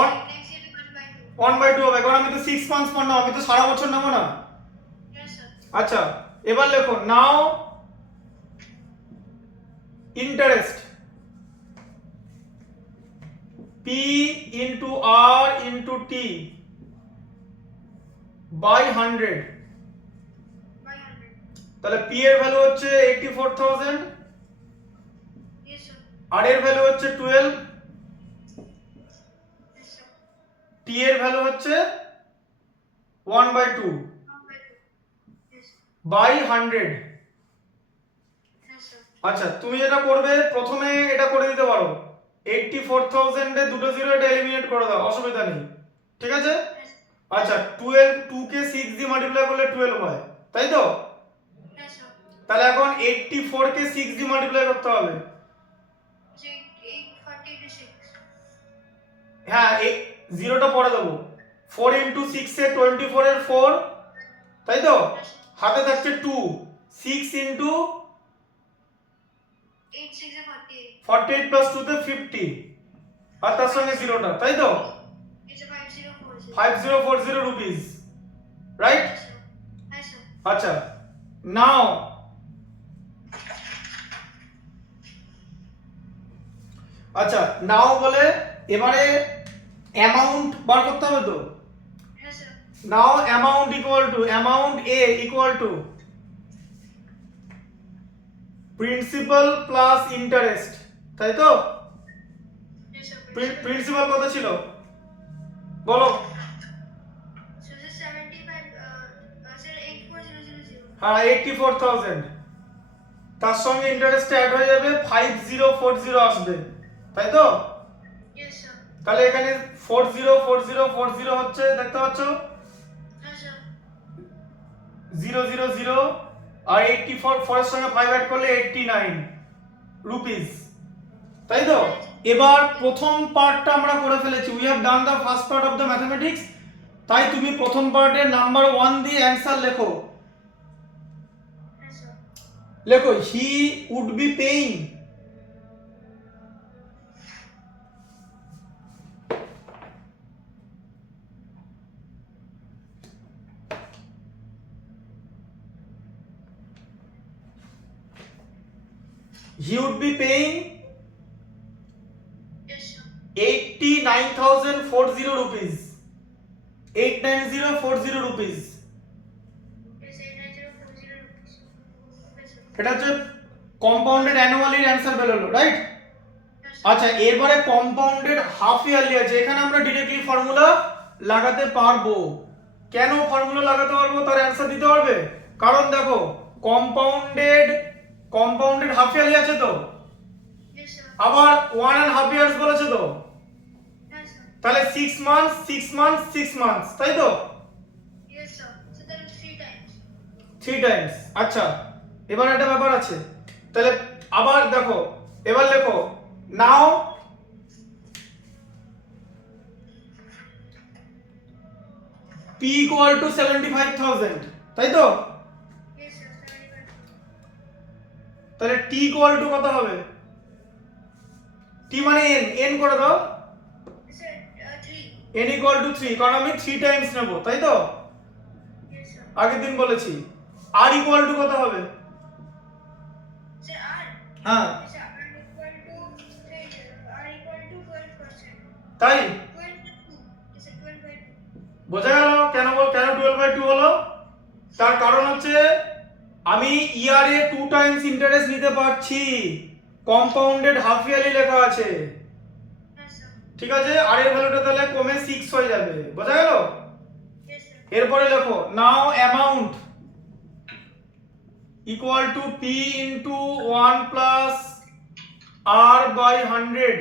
One- next year 1/2। 1/2 হবে, কারণ আমি তো 6 মান্থস পর নেবো, আমি তো সারা বছর নেবো না। Yes sir. আচ্ছা, এবার লেখো now interest P into R into T by 100। By 100। তাহলে P এর ভ্যালু হচ্ছে 84,000, ইয়েস স্যার। R এর ভ্যালু হচ্ছে 12, টি এর ভ্যালু হচ্ছে 1/2 Yes. বাই 100। Yes, sir. আচ্ছা তুমি যেটা করবে প্রথমে এটা করে দিতে পারো 84,000 এ দুটো জিরো এটা এলিমিনেট করে দাও, অসুবিধা নেই, ঠিক আছে। Yes. আচ্ছা 12 2 কে 6 দিয়ে মাল্টিপ্লাই করলে 12 হয়, তাই তো? Yes, sir. তাহলে এখন 84 কে 6 দিয়ে মাল্টিপ্লাই করতে হবে। 846. হ্যাঁ এই জিরোটা পরে দেবো। 4 ইনটু 6 এ 24 এর 4, তাই তো? হাতে থাকছে 2, 6 ইনটু 8 6 48. 48 প্লাস 2 তে 50, আর তার সঙ্গে জিরোটা, তাই তো? It's a 5040. 5040 rupees, right? Yes, sir. Yes, sir. আচ্ছা নাও আচ্ছা নাও বলে এবারে অ্যামাউন্ট বার করতে হবে তো। Yes, sir. Now amount equal two amount A equal to principal plus interest, তাই তো? Yes, sir. প্রিন্সিপাল কত ছিল বলো? So this 75, sir, 84000. হ্যাঁ 84,000, তার সঙ্গে ইন্টারেস্ট অ্যাড হয়ে যাবে 5040 আসবে, তাই তো? Yes, sir. তাহলে এখানে 404040 হচ্ছে, দেখতে পাচ্ছ? Yes, sir. 000 আর 84 এর সঙ্গে 5 অ্যাড করলে 89 রুপিস, তাই তো? এবার প্রথম পার্টটা আমরা করে ফেলেছি, we have done the first part of the mathematics. তাই তুমি প্রথম পার্টের নাম্বার 1 দিয়ে অ্যানসার লেখো। Yes, sir. লেখো he would be paying he would be paying Yes, sir. 89,040 rupees, 89040 rupees। Yes, 89040 rupees. Yes, sir. এটা হচ্ছে কম্পাউন্ডেড অ্যানুয়ালির অ্যানসার বেরোলো, রাইট? Yes, sir. আচ্ছা এরপরে কম্পাউন্ডেড হাফ ইয়ারলি আছে, এখানে আমরা ডিরেক্টলি ফর্মুলা লাগাতে পারবো। কেন ফর্মুলা লাগাতে পারবো তার অ্যানসার দিতে পারবে? কারণ দেখো কম্পাউন্ডেড হাফ ইয়ারলি আছে তো, Yes, sir. আবার 1.5 ইয়ার্স বলেছে তো, Yes, sir. তাহলে 6 মান্থস 6 মান্থস 6 মান্থস, তাই তো? Yes, sir. So that is 3 times. 3 Times. আচ্ছা এবার একটা ব্যাপার আছে, তাহলে আবার দেখো এবার লেখো নাও P equal to 75,000, তাই তো? Yes, sir. 75. তাহলে T equal to কত হবে? T মানে n করে দাও, Sir, 3. n equal to 3, কারণ আমি 3 টাইমস নেব, তাই তো? Yes, sir. আগের দিন বলেছি। R equal to কত হবে? Sir, R. হ্যাঁ Yes, sir. R equal to 12%. তাই 12/2. Yes, sir. 12/2. বোঝা গেল কেন 12/2 হলো? তার কারণ হচ্ছে আমি ইয়ারে 2 টাইমস ইন্টারেস্ট নিতে পারছি, কম্পাউন্ডেড হাফ ইয়ারলি লেখা আছে, Yes, sir. ঠিক আছে? আর এর ভ্যালুটা তাহলে কমে 6 হয়ে যাবে, বোঝা গেল? Yes, sir. এরপরে লেখো now amount equal to P into 1 plus R by 100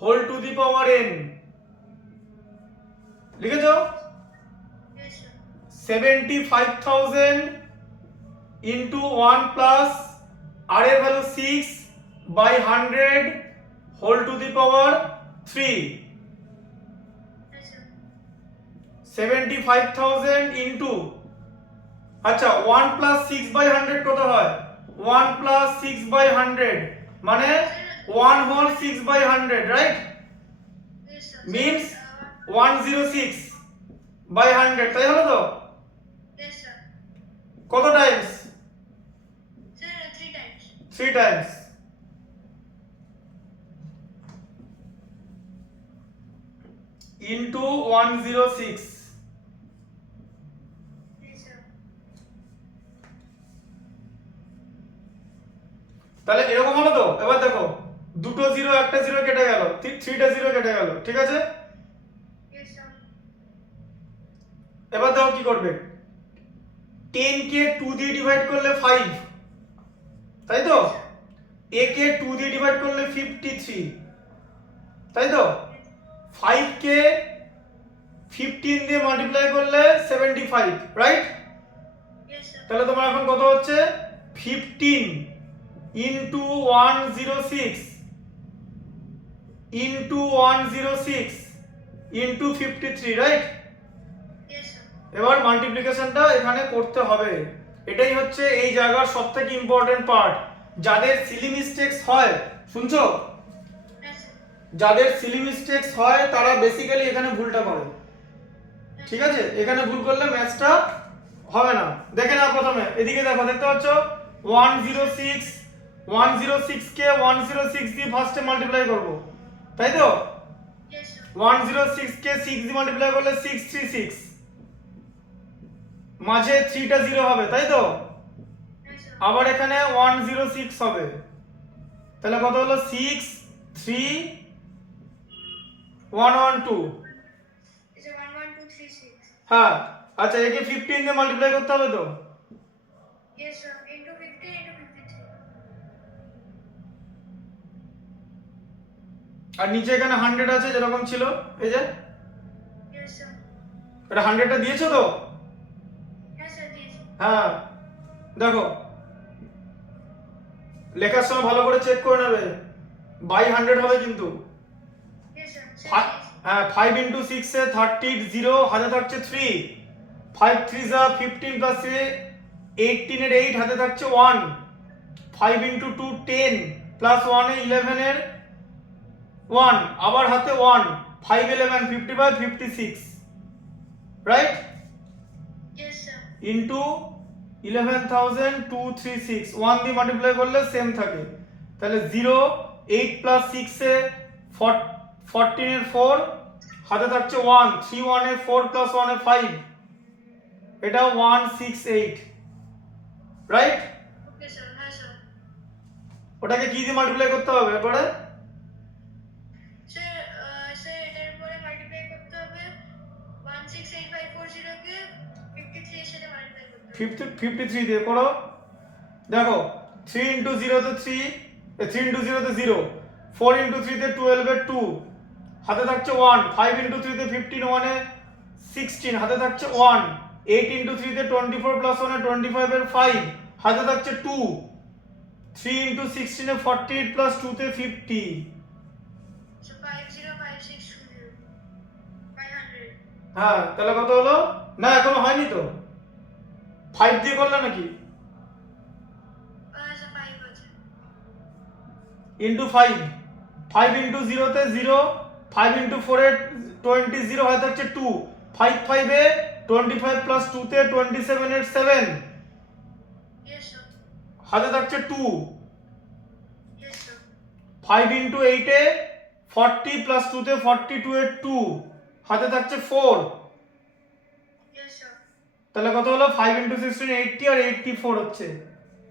whole to the power n, লিখেছো? Yes, sir. 75,000 into 1 plus R এর value 6 by 100 whole to the power 3, Yes, sir. 75,000 into আচ্ছা 1 প্লাস 6 বাই 100 কত হয়? 1 plus 6 by 100 মানে 1 whole 6 by 100, right? Yes, sir. Means 106 by 100, তাই হলো তো? Yes, sir. কত Times? Sir, 3 times. 3 times. Into 106, Yes, sir. তাহলে এরকম হলো তো? এবার দেখো দুটো জিরো একটা জিরো কেটে গেল, 3টা জিরো কেটে গেল, ঠিক আছে? Yes, sir. এবার দেখো কি করবে, 10 কে 2 দিয়ে ডিভাইড করলে 5, তাই তো? a কে 2 দিয়ে ডিভাইড করলে 53, তাই তো? 5 কে 15 দিয়ে মাল্টিপ্লাই করলে 75, রাইট? Yes, sir. তাহলে তোমার এখন কত হচ্ছে, 15 into 106 into 106 into 53, right? Yes, sir. এবার মাল্টিপ্লিকেশনটা এখানে করতে হবে। এটাই হচ্ছে এই জায়গার সবথেকে ইম্পর্টেন্ট পার্ট। যাদের সিলি মিস্টেকস হয়, শুনছো? Yes, sir. যাদের সিলি মিস্টেকস হয় তারা বেসিক্যালি এখানে ভুলটা করে, ঠিক আছে? এখানে ভুল করলে ম্যাথসটা হবে না। দেখে নাও প্রথমে, এদিকে দেখো, দেখতে পাচ্ছ 106 106 কে 106 দিয়ে ফার্স্টে মাল্টিপ্লাই করব, তাই তো? Yes, sir. 106 কে 6 দিয়ে মাল্টিপ্লাই করলে 636, মাঝে 3টা 0 হবে, তাই তো? Yes, sir. আবার এখানে 106 হবে, তাহলে কত হলো, 6 3 112। It's a 11236. হ্যাঁ, আচ্ছা, একে 15 দিয়ে মাল্টিপ্লাই করতে হবে তো। Yes, sir. Into 50 into 53. আর নিচে এখানে 100 আছে যেরকম ছিল, এই যে Yes, sir. এটা 100টা দিয়েছো তো? Yes, sir. This. হ্যাঁ, দেখো লেখার সময় ভালো করে চেক করে নেবে, বাই 100 হবে কিন্তু। Yes, sir. Sir, ফা- this. হ্যাঁ, 5 ইন্টু 6 এ 30, 0 হাতে থাকছে 3, 5 3 যা 15 প্লাস 3 18 এর 8 হাতে থাকছে 1, 5 ইন্টু 2 10 প্লাস 1 এ 11 এর 1, আবার হাতে 1, 5 11 55 56, রাইট? Yes, sir. ইন্টু 11,236, 1 দিয়ে মাল্টিপ্লাই করলে সেম থাকে, তাহলে 0 8 প্লাস 6 এ 14 এর 4 হাতে থাকছে 1, 3 1 এ 4 প্লাস 1 এ 5, এটা 168, right? Okay, sir. Yes, sir. ওটাকে কি দিয়ে মাল্টিপ্লাই করতে হবে এরপরে? Sir, sir, এটার উপরে multiply করতে হবে 168540 কে 53 এর সাথে multiply করতে হবে। 53 দিয়ে করো, দেখো 3 ইন্টু 0 তে 3, 3 ইন্টু 0 তে 0, 4 ইন্টু 3 তে 12 এর 2 হাতে থাকছে 1, 5 ইন্টু 3 তে 15 1 এ 16 হাতে থাকছে 1, 8 ইন্টু 3 তে 24 প্লাস 1 এ 25 এর 5 হাতে থাকছে 2, 3 ইন্টু 16 এ 48 প্লাস 2 তে 50। So 505620 500. হ্যাঁ, তাহলে কত হলো? না এখনো হয়নি তো, 5 দিয়ে করলে নাকি? Sir, 5 আছে। ইন্টু 5, 5 ইন্টু 0 তে 0, 5 ইন্টু 4 এ 20 0 হয়ে থাকছে 2, 5 5 এ 25 প্লাস 2 তে 27 এর 7 Yes, sir. হাতে থাকছে 2, Yes, sir. 5 ইন্টু 8 এ 40 প্লাস 2 তে 42 এর 2 হাতে থাকছে 4, Yes, sir. তাহলে কত হলো, 5 ইন্টু 16 80 আর 84 হচ্ছে,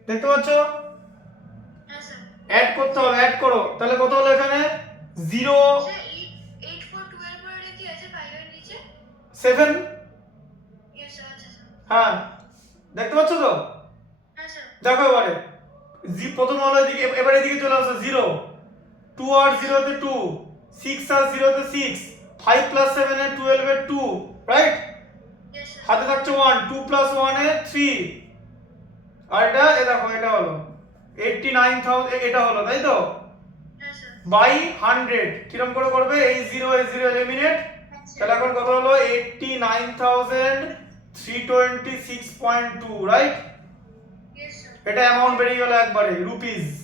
দেখতে পাচ্ছো? Yes, sir. অ্যাড করতে হবে, অ্যাড করো, তাহলে কত হলো এখানে 0 Sir, 8412 পরে কি আছে 5 এর নিচে? 7। Yes, sir. আচ্ছা, sir. হ্যাঁ, দেখতে পাচ্ছ তো? হ্যাঁ, sir. দেখো এবারে প্রথম হলো এদিকে, এবারে এদিকে চলে আসো 0, 2 আর 0 তে 2, 6 আর 0 তে 6, 5 প্লাস 7 এ 12 এর 2, রাইট? Yes, sir. হাতে থাকছে 1, 2 প্লাস 1 এ 3, আর এটা এ দেখো এটা হলো 89,000, এটা হলো, তাই তো? Yes, sir. বাই 100 কিরকম করে করবে, এই 0 এলিমিনেট, তাহলে এখন কত হলো 89,326.2, রাইট? Yes, sir. এটা অ্যামাউন্ট বেরিয়ে গেল একবারে রুপিস। Yes,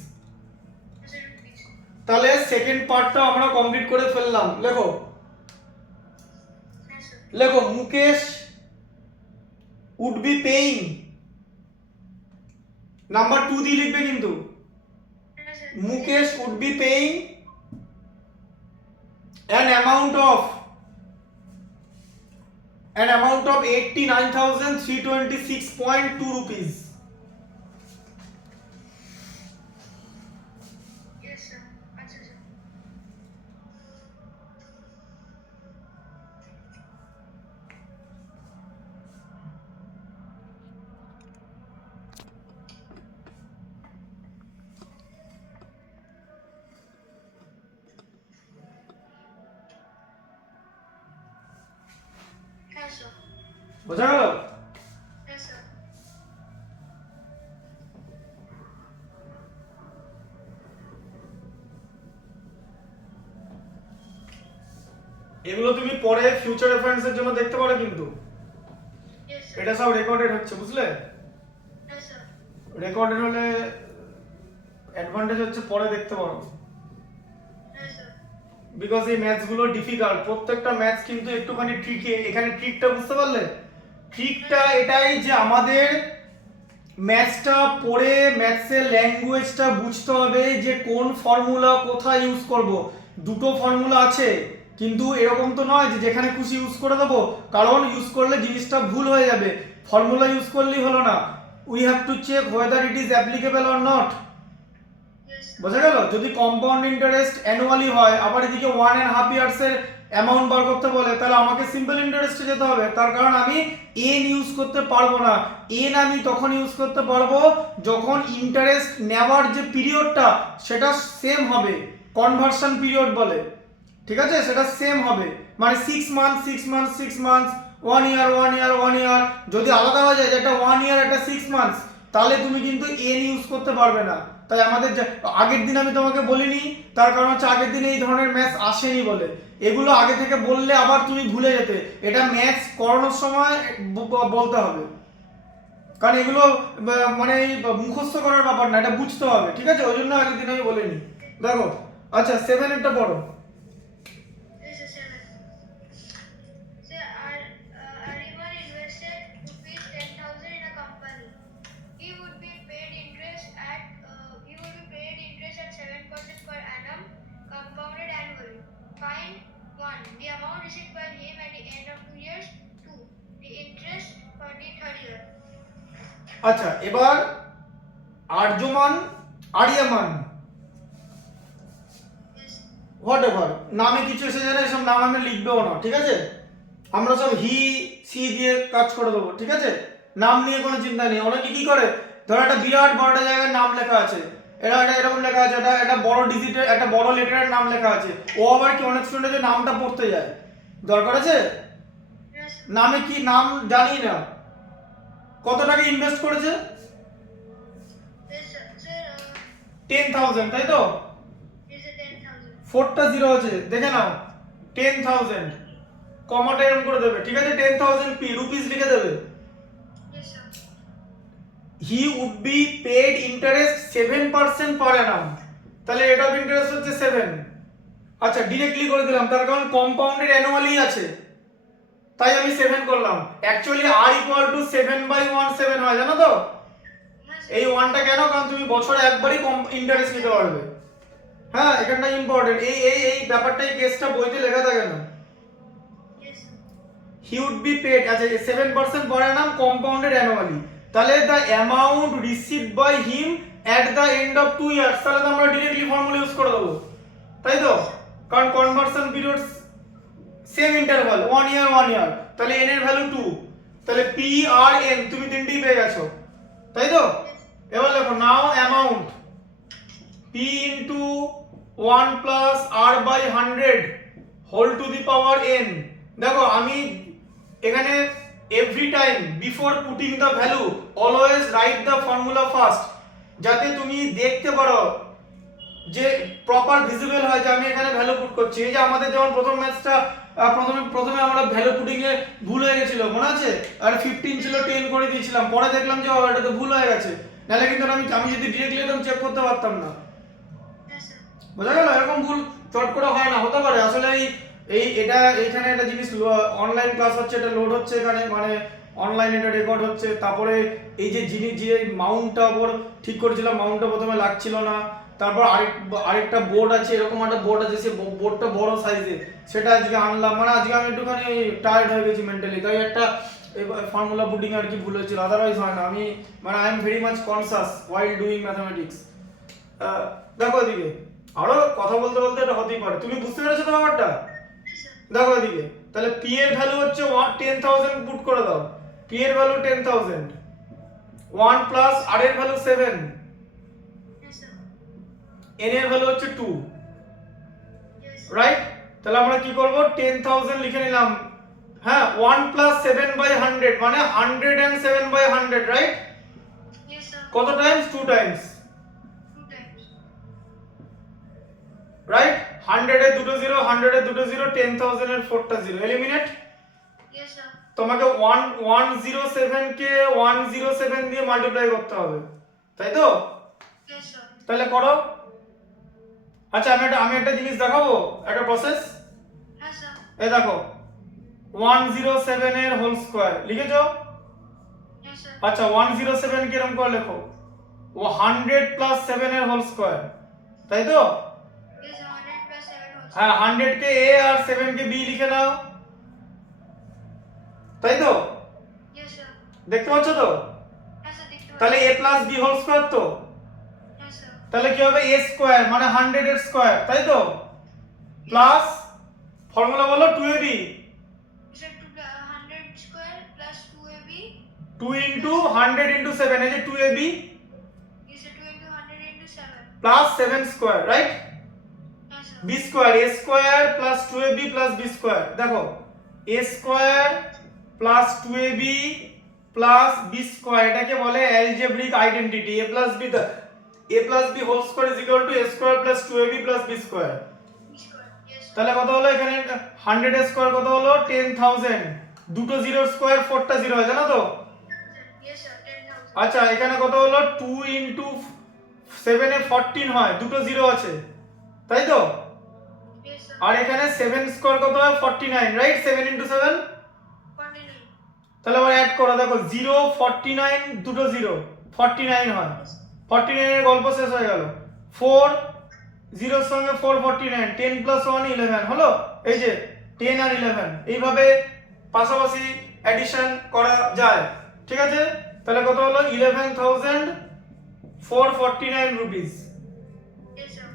sir. Rupees. তাহলে সেকেন্ড পার্টটা আমরা কমপ্লিট করে ফেললাম। লেখো, Yes, sir. লেখো Mukesh would be paying, number 2 দিয়ে লিখবে কিন্তু, Yes, sir. Mukesh would be paying an amount of 89,326.2 rupees. Yes, sir. আচ্ছা, sir. বোঝা গেল? Yes, sir. এগুলো তুমি পরে ফিউচার রেফারেন্সের জন্য দেখতে পারো, কিন্তু Yes, sir. এটা সব রেকর্ডেড হচ্ছে, বুঝলে? Yes, sir. রেকর্ডেড হলে অ্যাডভান্টেজ হচ্ছে পরে দেখতে পারো, Yes, sir. বিকজ এই ম্যাথস গুলো ডিফিকাল্ট, প্রত্যেকটা ম্যাথস কিন্তু একটুখানি ট্রিকি। এখানে ট্রিকটা বুঝতে পারলে? ট্রিকটা এটাই যে আমাদের ম্যাথসটা পড়ে ম্যাথসের ল্যাঙ্গুয়েজটা বুঝতে হবে যে কোন ফর্মুলা কোথায় ইউজ করব। দুটো ফর্মুলা আছে, কিন্তু এরকম তো নয় যে যেখানে খুশি ইউজ করে দেবো, কারণ ইউজ করলে জিনিসটা ভুল হয়ে যাবে। ফর্মুলা ইউজ করলেই হলো না, we have to check whether it is applicable or not. Yes, sir. বোঝা গেল? যদি কম্পাউন্ড ইন্টারেস্ট অ্যানুয়ালি হয়, আবার এদিকে 1.5 ইয়ার্স এর অ্যামাউন্ট বার করতে বলে, তাহলে আমাকে সিম্পল ইন্টারেস্টে যেতে হবে। তার কারণ আমি এন ইউজ করতে পারবো না। এন আমি তখন ইউজ করতে পারবো যখন ইন্টারেস্ট নেওয়ার যে পিরিয়ডটা সেটা সেম হবে, কনভার্সন পিরিয়ড বলে, ঠিক আছে? সেটা সেম হবে, মানে 6 মান্থ 6 মান্থ 6 মান্থ, 1 ইয়ার 1 ইয়ার 1 ইয়ার। যদি আলাদা হয়ে যায় যেটা 1 ইয়ার একটা 6 মান্থস, তাহলে তুমি কিন্তু এন ইউজ করতে পারবে না। তাই আমাদের আগের দিন আমি তোমাকে বলিনি, তার কারণ হচ্ছে আগের দিন এই ধরনের ম্যাথস আসেনি বলে। এগুলো আগে থেকে বললে আবার তুমি ভুলে যেতে, এটা ম্যাথস করানোর সময় বলতে হবে, কারণ এগুলো মানে মুখস্থ করার ব্যাপার না, এটা বুঝতে হবে, ঠিক আছে? ওই জন্য আগের দিন আমি বলিনি। দেখো, আচ্ছা 7 এরটা পড়ো। This is 7. Sir, Ariman invested rupees 10,000 in a company. He would be paid interest at 7% per annum, compounded annually. Find 1. The amount received by him at the end of 2 years. 2. The interest for the third year. আচ্ছা, এবার আর্যমান, আরিয়ামান, Yes. What ever নামে কিছু এসে যায় না, এসব নাম আমি লিখবেও না, ঠিক আছে? আমরা সব হি সি দিয়ে কাজ করে দেবো, ঠিক আছে? নাম নিয়ে কোনো চিন্তা নেই। অনেকে কি করে, ধরো একটা বিরাট বড় একটা জায়গায় নাম লেখা আছে, এটা এরকম লেখা আছে, এটা একটা বড় ডিজিটের একটা বড় লেটারের নাম লেখা আছে, ও আবার কি অনেক স্টুডেন্টের নামটা পড়তে যায়, দরকার আছে? Yes. নামে কি নাম জানি না, কত টাকা ইনভেস্ট করেছে? Yes, sir. Sir, 10,000, তাই তো? is it 10,000? 4টা জিরো আছে, দেখে নাও। 10,000 কমাটা এরকম করে দেবে, ঠিক আছে? 10,000 পি রুপিস লিখে দেবে। Yes, sir. He would be paid interest 7% per annum, তাহলে রেট অফ ইন্টারেস্ট হচ্ছে 7। আচ্ছা, ডিরেক্টলি করে দিলাম, তার কারণ কম্পাউন্ডেড অ্যানুয়ালি আছে, তাই আমি 7 করলাম। অ্যাকচুয়ালি আর ইকুয়াল টু 7/17 হয়, জানো তো? Yes, sir. এই 1টা কেন? কারণ তুমি বছরে একবারই ইন্টারেস্ট নিতে পারবে। হ্যাঁ, এখানটা ইম্পর্টেন্ট, এই এই এই ব্যাপারটাই কেসটা বইতে লেখা থাকে না। Yes, sir. He would be paid, আচ্ছা 7% পার অ্যানাম কম্পাউন্ডেড অ্যানুয়ালি, তাহলে the amount received by him at the end of 2 years, তাহলে তো আমরা ডিরেক্টলি ফর্মুলা ইউজ করে দেবো, তাই তো? কারণ কনভার্সন পিরিয়ড সেম ইন্টারভাল 1 ইয়ার 1 ইয়ার, তাহলে n এর ভ্যালু 2, তাহলে p আর n তুমি তিনটেই পেয়ে গেছো, তাই তো? এবার দেখো, now amount p into 1 plus r by 100 whole to the power n। দেখো, আমি এখানে every time before putting the value always write the formula first, যাতে তুমি দেখতে পারো যে প্রপার ভিজিবল হয় যে আমি এখানে ভ্যালু পুট করছি। এই যে আমাদের যেমন প্রথম ম্যাথসটা প্রথমে আমরা ভ্যালু পুটিং এ ভুল হয়ে গেছিল, মনে আছে? আর 15 ছিল 10 করে দিয়েছিলাম, পরে দেখলাম যে এটা তো ভুল হয়ে গেছে, নাহলে কিন্তু আমি যদি ডিরেক্টলি একদম চেক করতে পারতাম না। Yes, sir. বোঝা গেল? এরকম ভুল চট করে হয় না, হতে পারে আসলে এটা এইখানে একটা জিনিস, অনলাইন ক্লাস হচ্ছে, এটা লোড হচ্ছে এখানে, মানে অনলাইন এটা রেকর্ড হচ্ছে। তারপরে এই যে জিনিস যে মাউন্টটা ওপর ঠিক করেছিলাম, মাউন্টটা প্রথমে লাগছিল না, তারপর আরেকটা বোর্ড আছে, এরকম একটা বোর্ড আছে, সে বোর্ডটা বড় সাইজে, সেটা আজকে আনলাম। মানে আজকে আমি একটুখানি টায়ার্ড হয়ে গেছি মেন্টালি, তাই একটা ফর্মুলা পুটিং আর কি ভুল হয়েছিল, আদারওয়াইজ হয় না। আমি মানে I am very much conscious while doing mathematics. দেখো এদিকে, আরো কথা বলতে বলতে এটা হতেই পারে, তুমি বুঝতে পেরেছো তো ব্যাপারটা? Yes, sir. দেখো এদিকে, তাহলে p এর ভ্যালু হচ্ছে 10,000 পুট করে দাও, p এর ভ্যালু 10,000, 1 প্লাস r এর ভ্যালু 7, Yes, sir. n এর ভ্যালু হচ্ছে 2, Yes. রাইট? তাহলে আমরা কি করব, 10,000 লিখে নিলাম হ্যাঁ 1 প্লাস 7/100 মানে 107/100, রাইট? Yes, sir. কত টাইমস? 2 Times, 2 times. রাইট? 100 এর দুটো জিরো, 100 এর দুটো জিরো, 10,000 এর 4টা জিরো, এলিমিনেট। Yes, sir. তোমাকে 107 কে 107 দিয়ে মাল্টিপ্লাই করতে হবে, তাই তো? Yes, sir. তাহলে করো। আচ্ছা আমি একটা জিনিস দেখাবো, একটা প্রসেস। Yes, sir. এই দেখো 107 এর হোল স্কয়ার লিখেছো? Yes, sir. আচ্ছা 107 কে এরকম করে লেখো, ও 100 প্লাস 7 এর হোল স্কয়ার, তাই তো? Yes, sir. 100 plus 7 also. হ্যাঁ 100 কে a আর 7 কে b লিখে নাও, তাই তো? Yes, sir. দেখতে পাচ্ছ তো? Yes, sir. দেখতে পাচ্ছি। তাহলে a plus b whole square তো, Yes, sir. তাহলে কি হবে? a স্কয়ার মানে 100 এর স্কয়ার, তাই তো? প্লাস ফর্মুলা বলো 2ab, Is it 100 square plus 2ab? 2 into 100 into 7, এই যে 2ab Is it 2 into 100 into 7? Plus 7 square, right? Yes, sir. b square, a square plus 2ab plus b square, দেখো a square plus 2ab plus b square, এটাকে বলে algebraic identity. a plus b whole square is equal to a square plus 2ab plus b square. B square. Yes, sir. তাহলে কত হলো? এখানে 100 এর square কত হলো? 10,000, দুটো জিরোর স্কয়ার 4টা জিরো হয়, জানো তো? Yes, sir. 10,000. আচ্ছা এখানে কত হলো? 2 ইনটু 7 এ 14 হয়, দুটো জিরো আছে, তাই তো? Yes, sir. আর এখানে 7 স্কয়ার কত হয়? 49, রাইট? 7 ইনটু 7, 49. তাহলে আবার অ্যাড করো, দেখো 0 49, দুটো জিরো 49 হয়, 49 এর গল্প শেষ হয়ে গেল। 4 জিরোর সঙ্গে 4 49, 10 প্লাস 1 11 হলো, এই যে 10 আর 11 এইভাবে পাশাপাশি অ্যাডিশন করা যায়, ঠিক আছে? তাহলে কত হলো? 11,449 রুপিস, Yes, sir.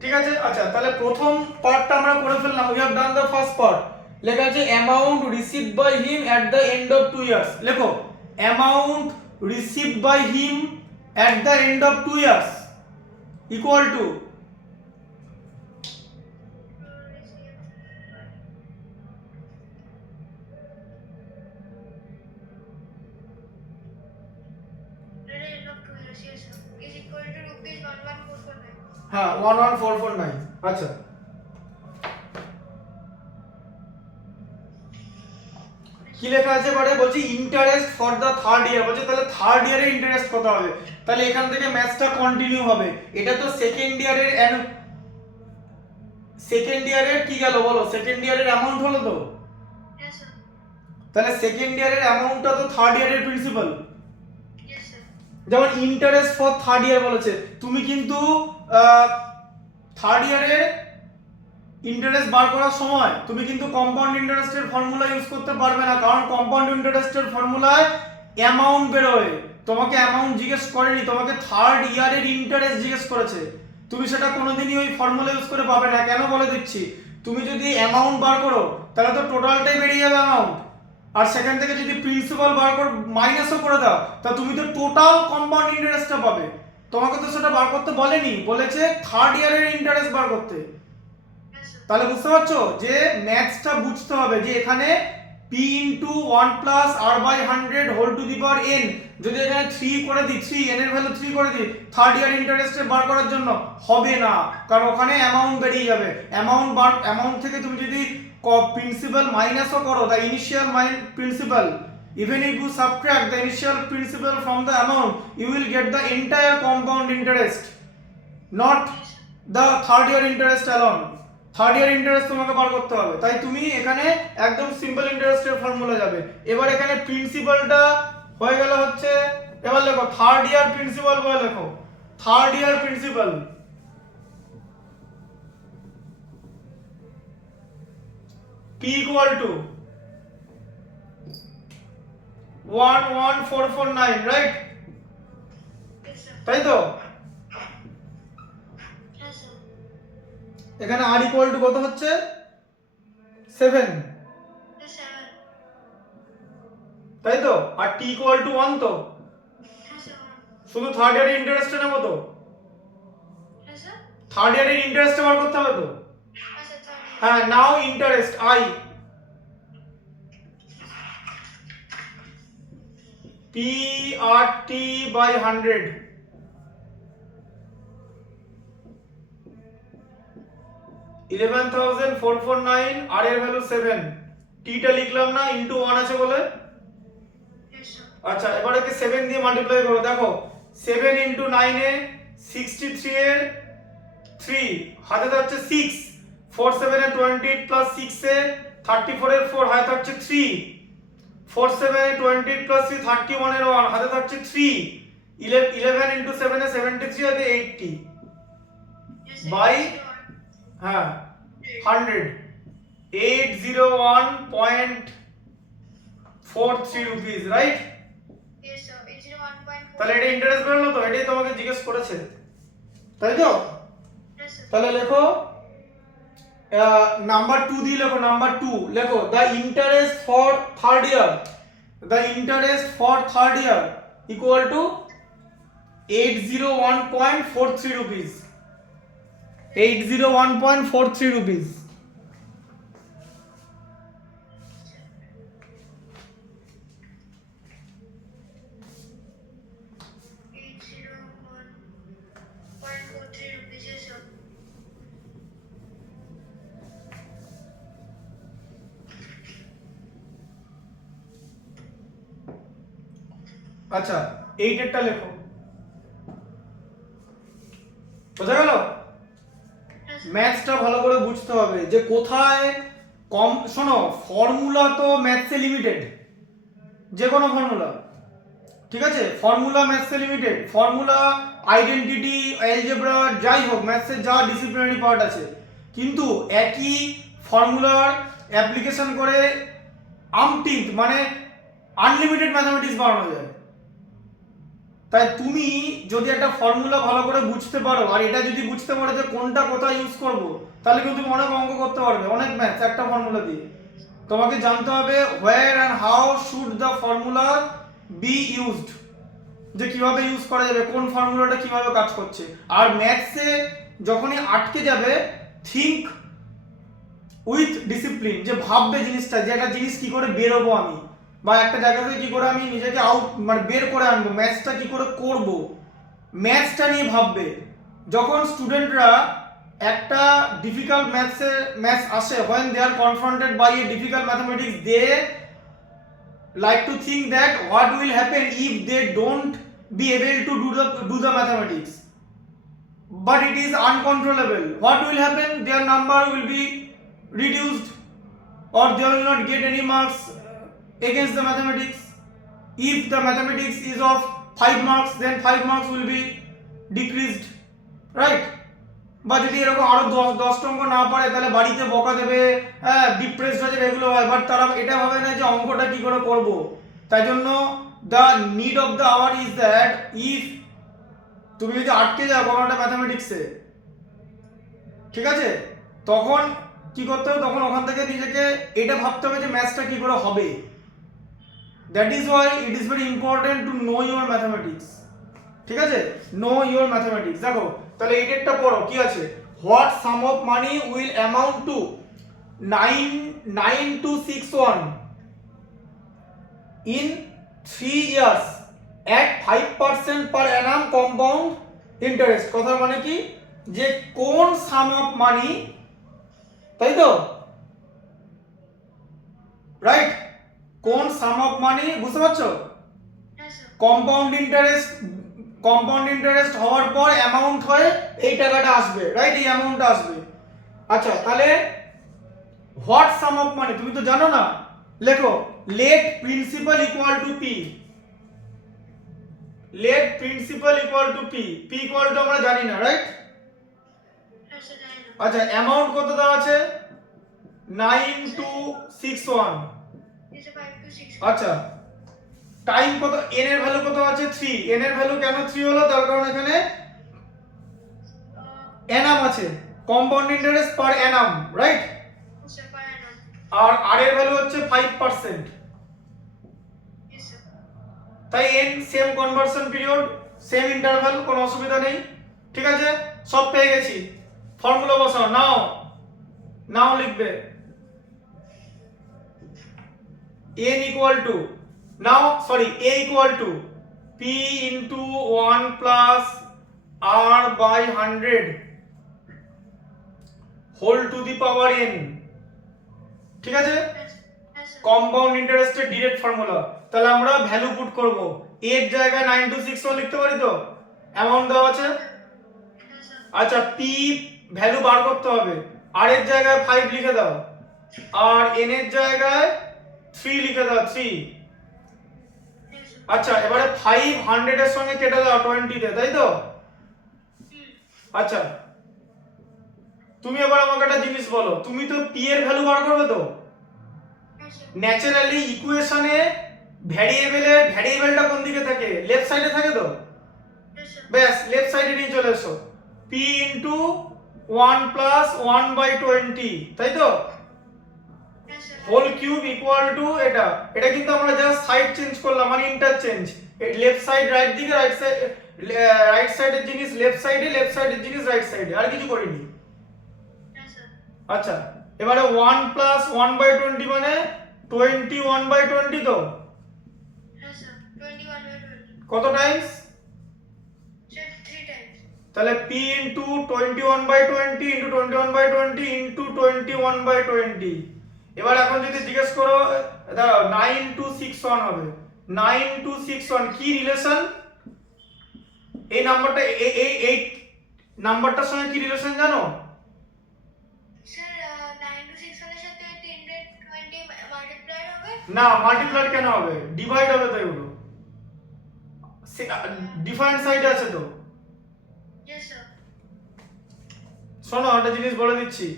ঠিক আছে? আচ্ছা তাহলে প্রথম পার্টটা আমরা করে ফেললাম, we have done the first part. লেখা আছে amount received by him at the end of 2 years. লেখো amount received by him at the end of 2 years equal to, End of 2 years. Yes, sir. Is equal to rupees 11,449. হ্যাঁ 11449। আচ্ছা কি লেখা আছে পরে? বলছি interest for the third year, বলছে তাহলে থার্ড ইয়ারে ইন্টারেস্ট কত হবে? তাহলে এখান থেকে ম্যাথসটা কন্টিনিউ হবে। এটা তো সেকেন্ড ইয়ারের কি গেল বলো? সেকেন্ড ইয়ারের অ্যামাউন্ট হলো তো, Yes, sir. তাহলে সেকেন্ড ইয়ারের অ্যামাউন্টটা তো থার্ড ইয়ারের প্রিন্সিপাল। Yes, sir. যেমন ইন্টারেস্ট ফর থার্ড ইয়ার বলেছে, তুমি কিন্তু থার্ড ইয়ারের ইন্টারেস্ট বার করার সময় তুমি কিন্তু কম্পাউন্ড ইন্টারেস্টের ফর্মুলা ইউজ করতে পারবে না, কারণ কম্পাউন্ড ইন্টারেস্টের ফর্মুলায় অ্যামাউন্ট বেরোয়। তোমাকে অ্যামাউন্ট জিজ্ঞেস করেনি, তোমাকে থার্ড ইয়ারের ইন্টারেস্ট জিজ্ঞেস করেছে। তুমি সেটা কোনোদিনই ওই ফর্মুলা ইউজ করে পাবে না। কেন বলে দিচ্ছি, তুমি যদি অ্যামাউন্ট বার করো তাহলে তো টোটালটাই বেরিয়ে যাবে অ্যামাউন্ট, আর সেখান থেকে যদি প্রিন্সিপাল বার করে মাইনাসও করে দাও তা তুমি তো টোটাল কম্পাউন্ড ইন্টারেস্টটা পাবে। তোমাকে তো সেটা বার করতে বলেনি, বলেছে থার্ড ইয়ারের ইন্টারেস্ট বার করতে। Yes, sir. তাহলে বুঝতে পারছো যে ম্যাথসটা বুঝতে হবে যে এখানে p into 1 plus r by 100 whole to the power n, যদি এখানে 3 করে দিই, 3 n এর ভ্যালু 3 করে দিই থার্ড ইয়ার ইন্টারেস্টে বার করার জন্য, হবে না, কারণ ওখানে অ্যামাউন্ট বেরিয়ে যাবে। অ্যামাউন্ট থেকে তুমি যদি প্রিন্সিপাল মাইনাসও করো, the initial principal, even if you subtract the initial principal from the amount, you will get the entire compound interest, not the third year interest alone. Third year interest তোমাকে বার করতে হবে, তাই তুমি এখানে একদম সিম্পল ইন্টারেস্টের formula যাবে। এবার এখানে প্রিন্সিপালটা হয়ে গেল হচ্ছে, এবার লেখো থার্ড ইয়ার প্রিন্সিপাল বলে লেখো, third year principal p equal to 11449, right? Yes, sir. তাই তো? Yes, sir. এখানে r equal to কত হচ্ছে? 7, Yes, 7. তাই তো? আর t equal to 1 তো, Yes, sir. শুধু থার্ড ইয়ারের ইন্টারেস্টটা নেবো তো, Yes, sir. থার্ড ইয়ারের ইন্টারেস্ট বার করতে হবে তো। Yes, sir. 3rd. হ্যাঁ নাও ইন্টারেস্ট i, PRT by 100, $11,449, আর এর ভ্যালু 7, টিটা লিখলাম না, ইনটু 1 আছে বলে। Yes, sir. আচ্ছা এবার একে 7 দিয়ে মাল্টিপ্লাই করো, দেখো 7 ইনটু 9 এ 63 এর 3 হাতে থাকছে 6, 4 7 এ 20 প্লাস 6 এ 34 এর 4 হাতে থাকছে 3, 4 7 এ 20 প্লাস 3 31 এর 1 হাতে থাকছে 3, 11 ইনটু 7 এ 73 হাতে 80 Yes, sir. By? হ্যাঁ 100, 801.43 rupees, right? Yes, sir. It's 1.4. তাহলে এটা ইন্টারেস্ট বেরোলো তো, এটাই তোমাকে জিজ্ঞেস করেছে, তাই তো? Yes, sir. তাহলে লেখো নাম্বার 2 দিয়ে লেখো, নাম্বার 2 লেখো, the interest for third year, the interest for third year equal to 801.43 rupees, 801.43 rupees. ₹801.43. Yes, sir. আচ্ছা এইটারটা লেখো, বোঝা গেল? Yes, sir. ম্যাথসটা ভালো করে বুঝতে হবে যে কোথায় কম, শোনো ফর্মুলা তো ম্যাথসে লিমিটেড, যে কোনো ফর্মুলা, ঠিক আছে? ফর্মুলা ম্যাথসে লিমিটেড, ফর্মুলা আইডেন্টিটি অ্যালজেব্রা যাই হোক ম্যাথসের যা ডিসিপ্লিনারি পার্ট আছে, কিন্তু একই ফর্মুলার অ্যাপ্লিকেশন করে আনটিন্ট মানে আনলিমিটেড ম্যাথমেটিক্স বানানো যায়। তাই তুমি যদি একটা ফর্মুলা ভালো করে বুঝতে পারো আর এটা যদি বুঝতে পারো যে কোনটা কোথায় ইউজ করব, তাহলে কিন্তু তুমি অনেক অঙ্ক করতে পারবে, অনেক ম্যাথস একটা ফর্মুলা দিয়ে। তোমাকে জানতে হবে হোয়ার and how should the formula be used, যে কিভাবে ইউজ করা যাবে, কোন ফর্মুলাটা কিভাবে কাজ করছে। আর ম্যাথসে যখনই আটকে যাবে, থিঙ্ক উইথ ডিসিপ্লিন, যে ভাববে জিনিসটা, যে একটা জিনিস কি করে বেরোবো আমি, বা একটা জায়গা থেকে কি করে আমি নিজেকে আউট মানে বের করে আনবো, ম্যাথসটা কি করে করব, ম্যাথসটা নিয়ে ভাববে। যখন স্টুডেন্টরা একটা ডিফিকাল্ট ম্যাথস আসে, when they are confronted by a difficult mathematics, they like to think that what will happen if they don't be able to do the mathematics, but it is uncontrollable. What will happen? Their number will be reduced, or they will not get any marks against the mathematics. If the mathematics is of 5 marks, then 5 marks will be decreased, right? বা যদি এরকম আরো 10 অঙ্ক না পারে তাহলে বাড়িতে বকা দেবে, হ্যাঁ ডিপ্রেসড হয়ে যাবে, এগুলো হয়। বাট তারা এটা ভাবে না যে অঙ্কটা কি করে করব। তাই জন্য the need of the hour is that if তুমি যদি আটকে যাও কোনো একটা ম্যাথামেটিক্সে, ঠিক আছে, তখন কি করতে হবে, তখন ওখান থেকে নিজেকে এটা ভাবতে হবে যে ম্যাথসটা কি করে হবে। That is why it is very important to know your mathematics, ঠিক আছে? No your mathematics. দেখো তাহলে এই ডেটটা পড়ো, কি আছে, what sum of money will amount two 9261 in 3 years at 5% per annum compound interest। কথার মানে কি, যে কোন সাম অফ মানি, তাই তো, রাইট? কোন সাম অফ মানি, বুঝতে পারছো? Yes, sir. কম্পাউন্ড ইন্টারেস্ট হওয়ার পর অ্যামাউন্ট হয়ে এই টাকাটা আসবে, রাইট? এই অ্যামাউন্টটা আসবে। আচ্ছা তাহলে হোয়াট সাম অফ মানি তুমি তো জানো না, লেখো let principal equal to P, let principal equal to P, P equal to আমরা জানি না, right? Yes, sir. I know. আচ্ছা অ্যামাউন্ট কত দেওয়া আছে, 9261। It's a 5 to 6. আচ্ছা টাইম কত, এন এর ভ্যালু কত আছে 3, এন এর ভ্যালু কেন 3 হলো, তার কারণ এখানে অ্যানাম আছে, কম্পাউন্ড ইন্টারেস্ট পার Anam, right? Yes, sir. Per annum. আর আর এর ভ্যালু হচ্ছে 5%, Yes, sir. তাই N same conversion period, same interval, কোনো অসুবিধা নেই, ঠিক আছে? সব পেয়ে গেছি, ফর্মুলা বসাও, নাও লিখবে n equal to now sorry a equal to p into 1 plus r by 100 whole to the power n, ঠিক আছে? Yes, sir. কম্পাউন্ড ইন্টারেস্টের ডিরেক্ট ফর্মুলা। তাহলে আমরা ভ্যালু পুট করব, a এর জায়গায় 9261 লিখতে পারি তো, অ্যামাউন্ট দেওয়া আছে। Yes, sir. আচ্ছা p ভ্যালু বার করতে হবে, r এর জায়গায় 5 লিখে দাও, আর n এর জায়গায় 3 লিখে দাও, 3। Yes, sir. আচ্ছা এবারে 5 100 এর সঙ্গে কেটে দাও 20 তে, তাই তো? আচ্ছা তুমি এবার আমাকে একটা জিনিস বলো, তুমি তো p এর ভ্যালু বার করবে তো? Yes, sir. ন্যাচারালি ইকুয়েশনে ভ্যারিয়েবলটা কোন দিকে থাকে? লেফট সাইডে থাকে তো? Yes, sir. ব্যাস লেফট সাইডে নিয়ে চলে এসো, p ইনটু 1 প্লাস 1 বাই 20, তাই তো? Yes, sir. Whole cube equal to এটা, এটা কিন্তু আমরা জাস্ট সাইড চেঞ্জ করলাম, মানে ইন্টারচেঞ্জ। লেফট সাইড রাইট দিকে, রাইট সাইডের জিনিস লেফট সাইডে, লেফট সাইডের জিনিস রাইট সাইডে, আর কিছু করিনি। Yes, sir. আচ্ছা এবারে 1 প্লাস 1 বাই 20 মানে 21 বাই 20 তো? Yes, sir. 21 by 20. কত টাইমস? Sir, 3 times. তাহলে p into 21 by 20 into 21 by 20 into 21 by 20। এবার এখন যদি জিজ্ঞেস করো দাঁড়াও 9261 হবে, 9261 কি রিলেশন? এই নাম্বারটা এই নাম্বারটার সঙ্গে কি রিলেশন জানো? Sir, 9 to 6 এর সাথে 320 মাল্টিপ্লাই হবে। না মাল্টিপ্লাই কেন হবে, ডিভাইড হবে তো, এগুলো ডিফারেন্ট সাইডে আছে তো। Yes, sir. শোনো একটা জিনিস বলে দিচ্ছি,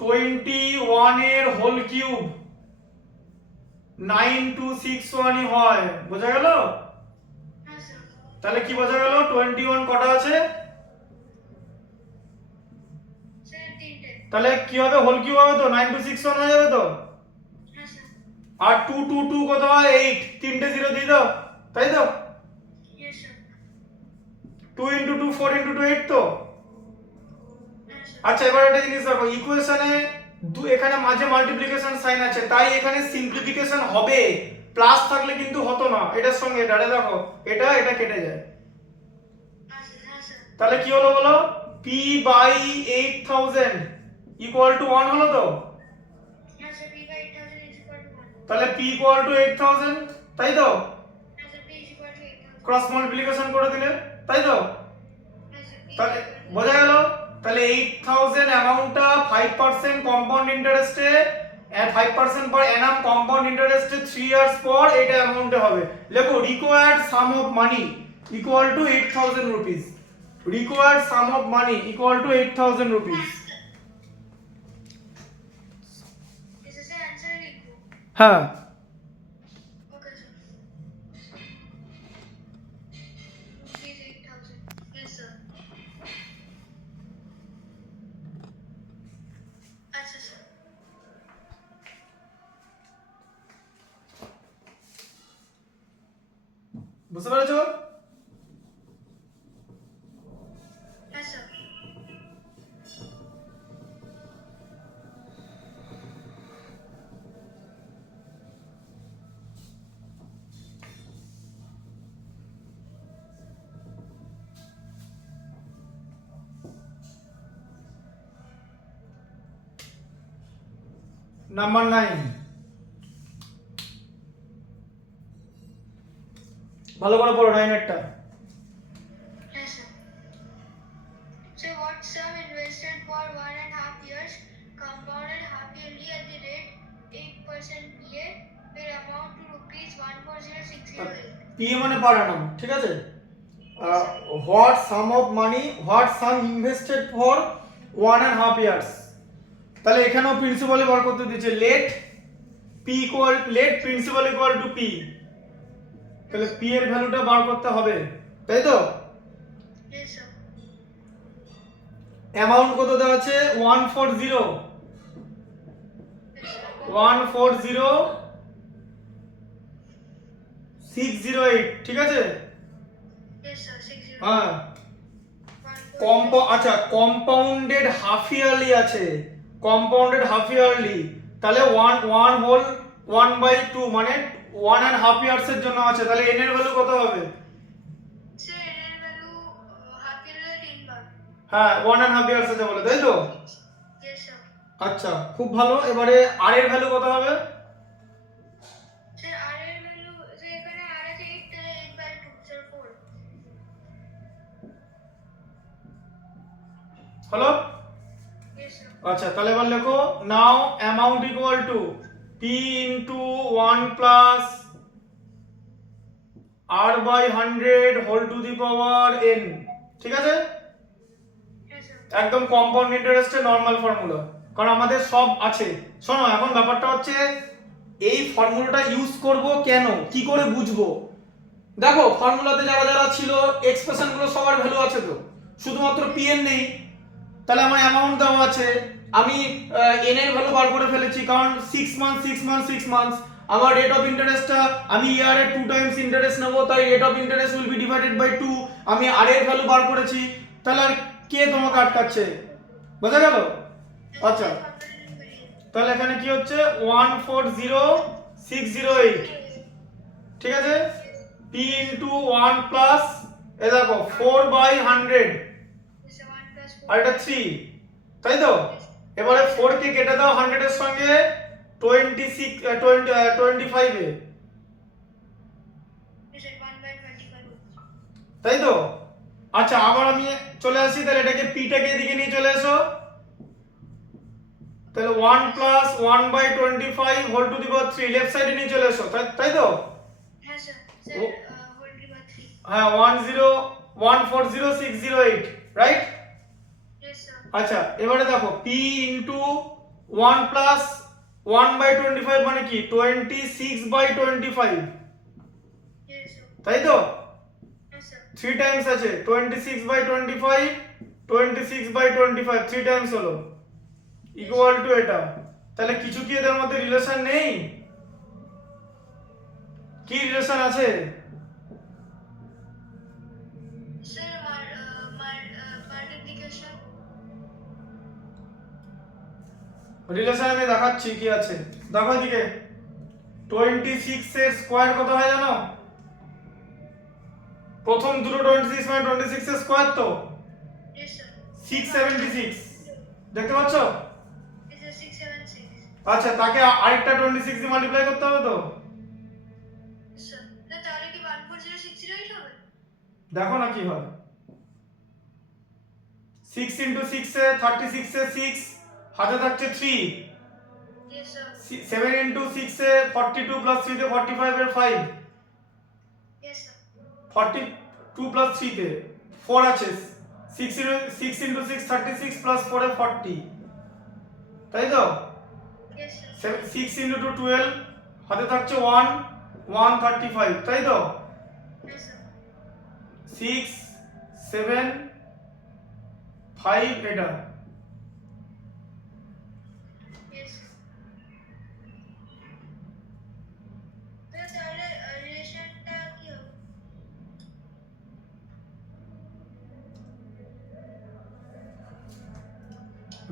21 এর হোল কিউব 9261 ই হয়, বোঝা গেল? Yes, sir. তাহলে কি বোঝা গেল, 21 কটা আছে? Sir, 3 তাহলে কি হবে, হোল কিউব হবে তো, 9261 হয়ে যাবে তো। Yes, sir. আর 2 কত হয়, 8, তিনটে জিরো দিয়ে দাও, তাই তো? Yes, sir. 2 ইনটু 2 4 ইনটু 2 8 তো। Yes, sir. আচ্ছা এবার একটা জিনিস দেখো, ইকুয়েশনে এখানে মাঝে মাল্টিপ্লিকেশন সাইন আছে, তাই এখানে সিম্পলিফিকেশন হবে, প্লাস থাকলে কিন্তু হতো না। এটার সঙ্গে এটা দেখো, এটা এটা কেটে যায়, Yes, sir. Yes, sir. তাহলে কি হলো বলো, p বাই 8000 ইকুয়াল টু 1 হলো তো। Yes, sir. P by 8000 is equal to 1. তাহলে p ইকুয়াল টু 8000, তাই তো? Yes, sir. P is equal to 8000. Cross multiplication করে দিলে, তাই তো? Yes, sir. P তাহলে is equal to বোঝা গেল, তাহলে 8000 অ্যামাউন্টটা 5% কম্পাউন্ড ইন্টারেস্টে, 5% পার অ্যানাম কম্পাউন্ড ইন্টারেস্টে 3 ইয়ার্স পর এটা অ্যামাউন্টে হবে। লেখো required some of money equal to 8000 rupees, required some of money equal to 8000 rupees. This is the answer equal. হ্যাঁ Okay, sir. Rupees 8000. Yes, sir. আচ্ছা, sir. বুঝতে পেরেছো? Yes, sir. নাম্বার 9, ভালো করে পড়ো 9 এরটা। Yes, sir. So what sum invested for 1.5 years compounded half yearly at the rate 8% PA will amount to rupees 140,608. p মানে পার annum, ঠিক আছে? What sum of money, what sum invested for 1.5 years. তাহলে এখানেও principal বার করতে দিয়েছে, let principal equal to p, তাহলে p এর ভ্যালুটা বার করতে হবে, তাই তো? Yes, sir. অ্যামাউন্ট কত দেওয়া আছে, 140, Yes, sir. 140,608, ঠিক আছে? Yes, sir. 60. হ্যাঁ, 140. আচ্ছা কম্পাউন্ডেড হাফ ইয়ারলি আছে, কম্পাউন্ডেড হাফ ইয়ারলি, তাহলে 1 হোল 1/2 মানে 1.5 ইয়ার্স এর জন্য আছে, তাহলে n এর ভ্যালু কত হবে? Sir, n এর value half year এর 3 বার। হ্যাঁ 1.5 ইয়ার্স আছে বলে, তাই তো? Yes sir. আচ্ছা খুব ভালো। এবারে r এর ভ্যালু কত হবে? Sir, r এর value যে এখানে r আছে 8 তাই 8/2 sir 4. হলো? Yes sir. আচ্ছা তাহলে এবার লেখো now amount equal to p into 1 plus r by 100 whole to the power n। ঠিক আছে? Yes sir. একদম কম্পাউন্ড ইন্টারেস্টের নরমাল ফর্মুলা, কারণ আমাদের সব আছে। শোনো এখন ব্যাপারটা হচ্ছে এই ফর্মুলাটা ইউজ করব কেন, কি করে বুঝবো? দেখো ফর্মুলাতে যারা যারা ছিল এক্সপ্রেশন গুলো সবার ভ্যালু আছে, তো শুধুমাত্র pn নেই। তাহলে আমার অ্যামাউন্ট দেওয়া আছে, আমি n এর ভ্যালু বার করে ফেলেছি, কারণ 6 মান্থ 6 মান্থ 6 মান্থ। আমার রেট অফ ইন্টারেস্টটা আমি ইয়ারে 2 টাইমস ইন্টারেস্ট নেব, তাই rate of interest will be divided by 2। আমি r এর ভ্যালু বার করেছি, তাহলে আর কে তোমাকে আটকাচ্ছে? বোঝা গেল? আচ্ছা তাহলে এখানে কি হচ্ছে 140608, ঠিক আছে? p ইনটু 1 প্লাস এ দেখো 4/100 Yes sir, 1 plus 4. আর এটা 3, তাই তো? এবারে 4 কে কেটে দাও 100 এর সঙ্গে 25 এ, Yes sir, 1/25. তাই তো? আচ্ছা আবার আমি চলে আসি, তাহলে এটাকে p টাকে এদিকে নিয়ে চলে এসো, তাহলে 1 plus 1/25 whole to the power 3 left সাইডে নিয়ে চলে এসো, তাই তো? Yes sir. Sir, Oh. whole divided by 3. হ্যাঁ 140608, রাইট? Yes sir. আচ্ছা এবারে দেখো p ইনটু 1 প্লাস 1/25 মানে কি 26/25, Yes sir. তাই তো? Yes sir. 3 টাইমস আছে 26/25, 26/25 3 টাইমস হলো ইকুয়াল টু এটা। তাহলে কিছু কি এদের মধ্যে রিলেশন নেই? কি রিলেশন আছে? Sir, multiplication. রিলেশন আমি দেখাচ্ছি কি আছে, দেখো এদিকে 26 এর স্কয়ার কত হয় জানো? প্রথম দুটো 26 মানে 26 এর স্কয়ার তো Yes sir. 676, দেখতে পাচ্ছ? Yes sir, 676. আচ্ছা তাকে আরেকটা 26 দিয়ে মাল্টিপ্লাই করতে হবে তো, Yes sir. না তাহলে কি 14068 হবে? দেখো না কি হয়। 6 ইনটু 6 এ 36 এ 6 হাতে থাকছে 3, Yes sir. 7 ইনটু 6 এ 42 প্লাস 3 তে 45 এর 5, Yes sir. 42 প্লাস 3 তে 4 আছে, 6 ইনটু 6 36 প্লাস 4 এ 40, তাই তো? Yes sir. 6 ইনটু 2 12 হাতে থাকছে 1 135, তাই তো? Yes sir. 6 7 5 এটা, Yes sir. তাহলে রিলেশনটা কি হবে?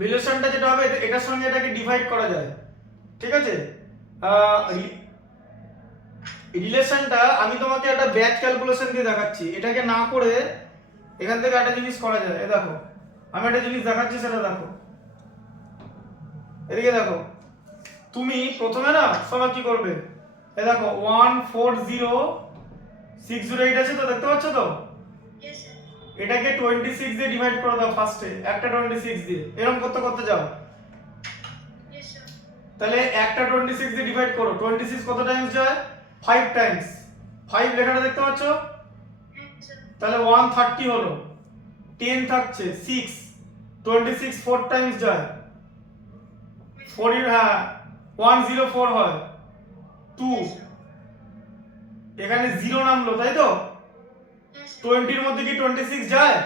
রিলেশনটা যেটা হবে এটার সঙ্গে এটাকে ডিভাইড করা যায়, ঠিক আছে? রিলেশনটা আমি তোমাকে একটা ব্যাচ ক্যালকুলেশন দিয়ে দেখাচ্ছি, এটাকে না করে এখান থেকে একটা জিনিস করা যায়। এই দেখো আমি একটা জিনিস দেখাচ্ছি, সেটা দেখো, এদিকে দেখো। তুমি প্রথমে না সময় কি করবে, এই দেখো 140608 আছে তো, দেখতে পাচ্ছ তো? Yes sir. এটাকে 26 দিয়ে ডিভাইড করে দাও ফার্স্টে, একটা 26 দিয়ে, এরকম করতে করতে যাও। Yes sir. তাহলে একটা 26 দিয়ে ডিভাইড করো, 26 কত টাইমস যায়? 5 টাইমস। 5 লেখাটা দেখতে পাচ্ছ? Yes sir. তাহলে 130 হলো, 10 থাকছে 6, 26 4 টাইমস যায় 4 এর, হ্যাঁ 104 হয় 2, এখানে 0 নামলো, তাই তো? Yes sir. 20 এর মধ্যে কি 26 যায়?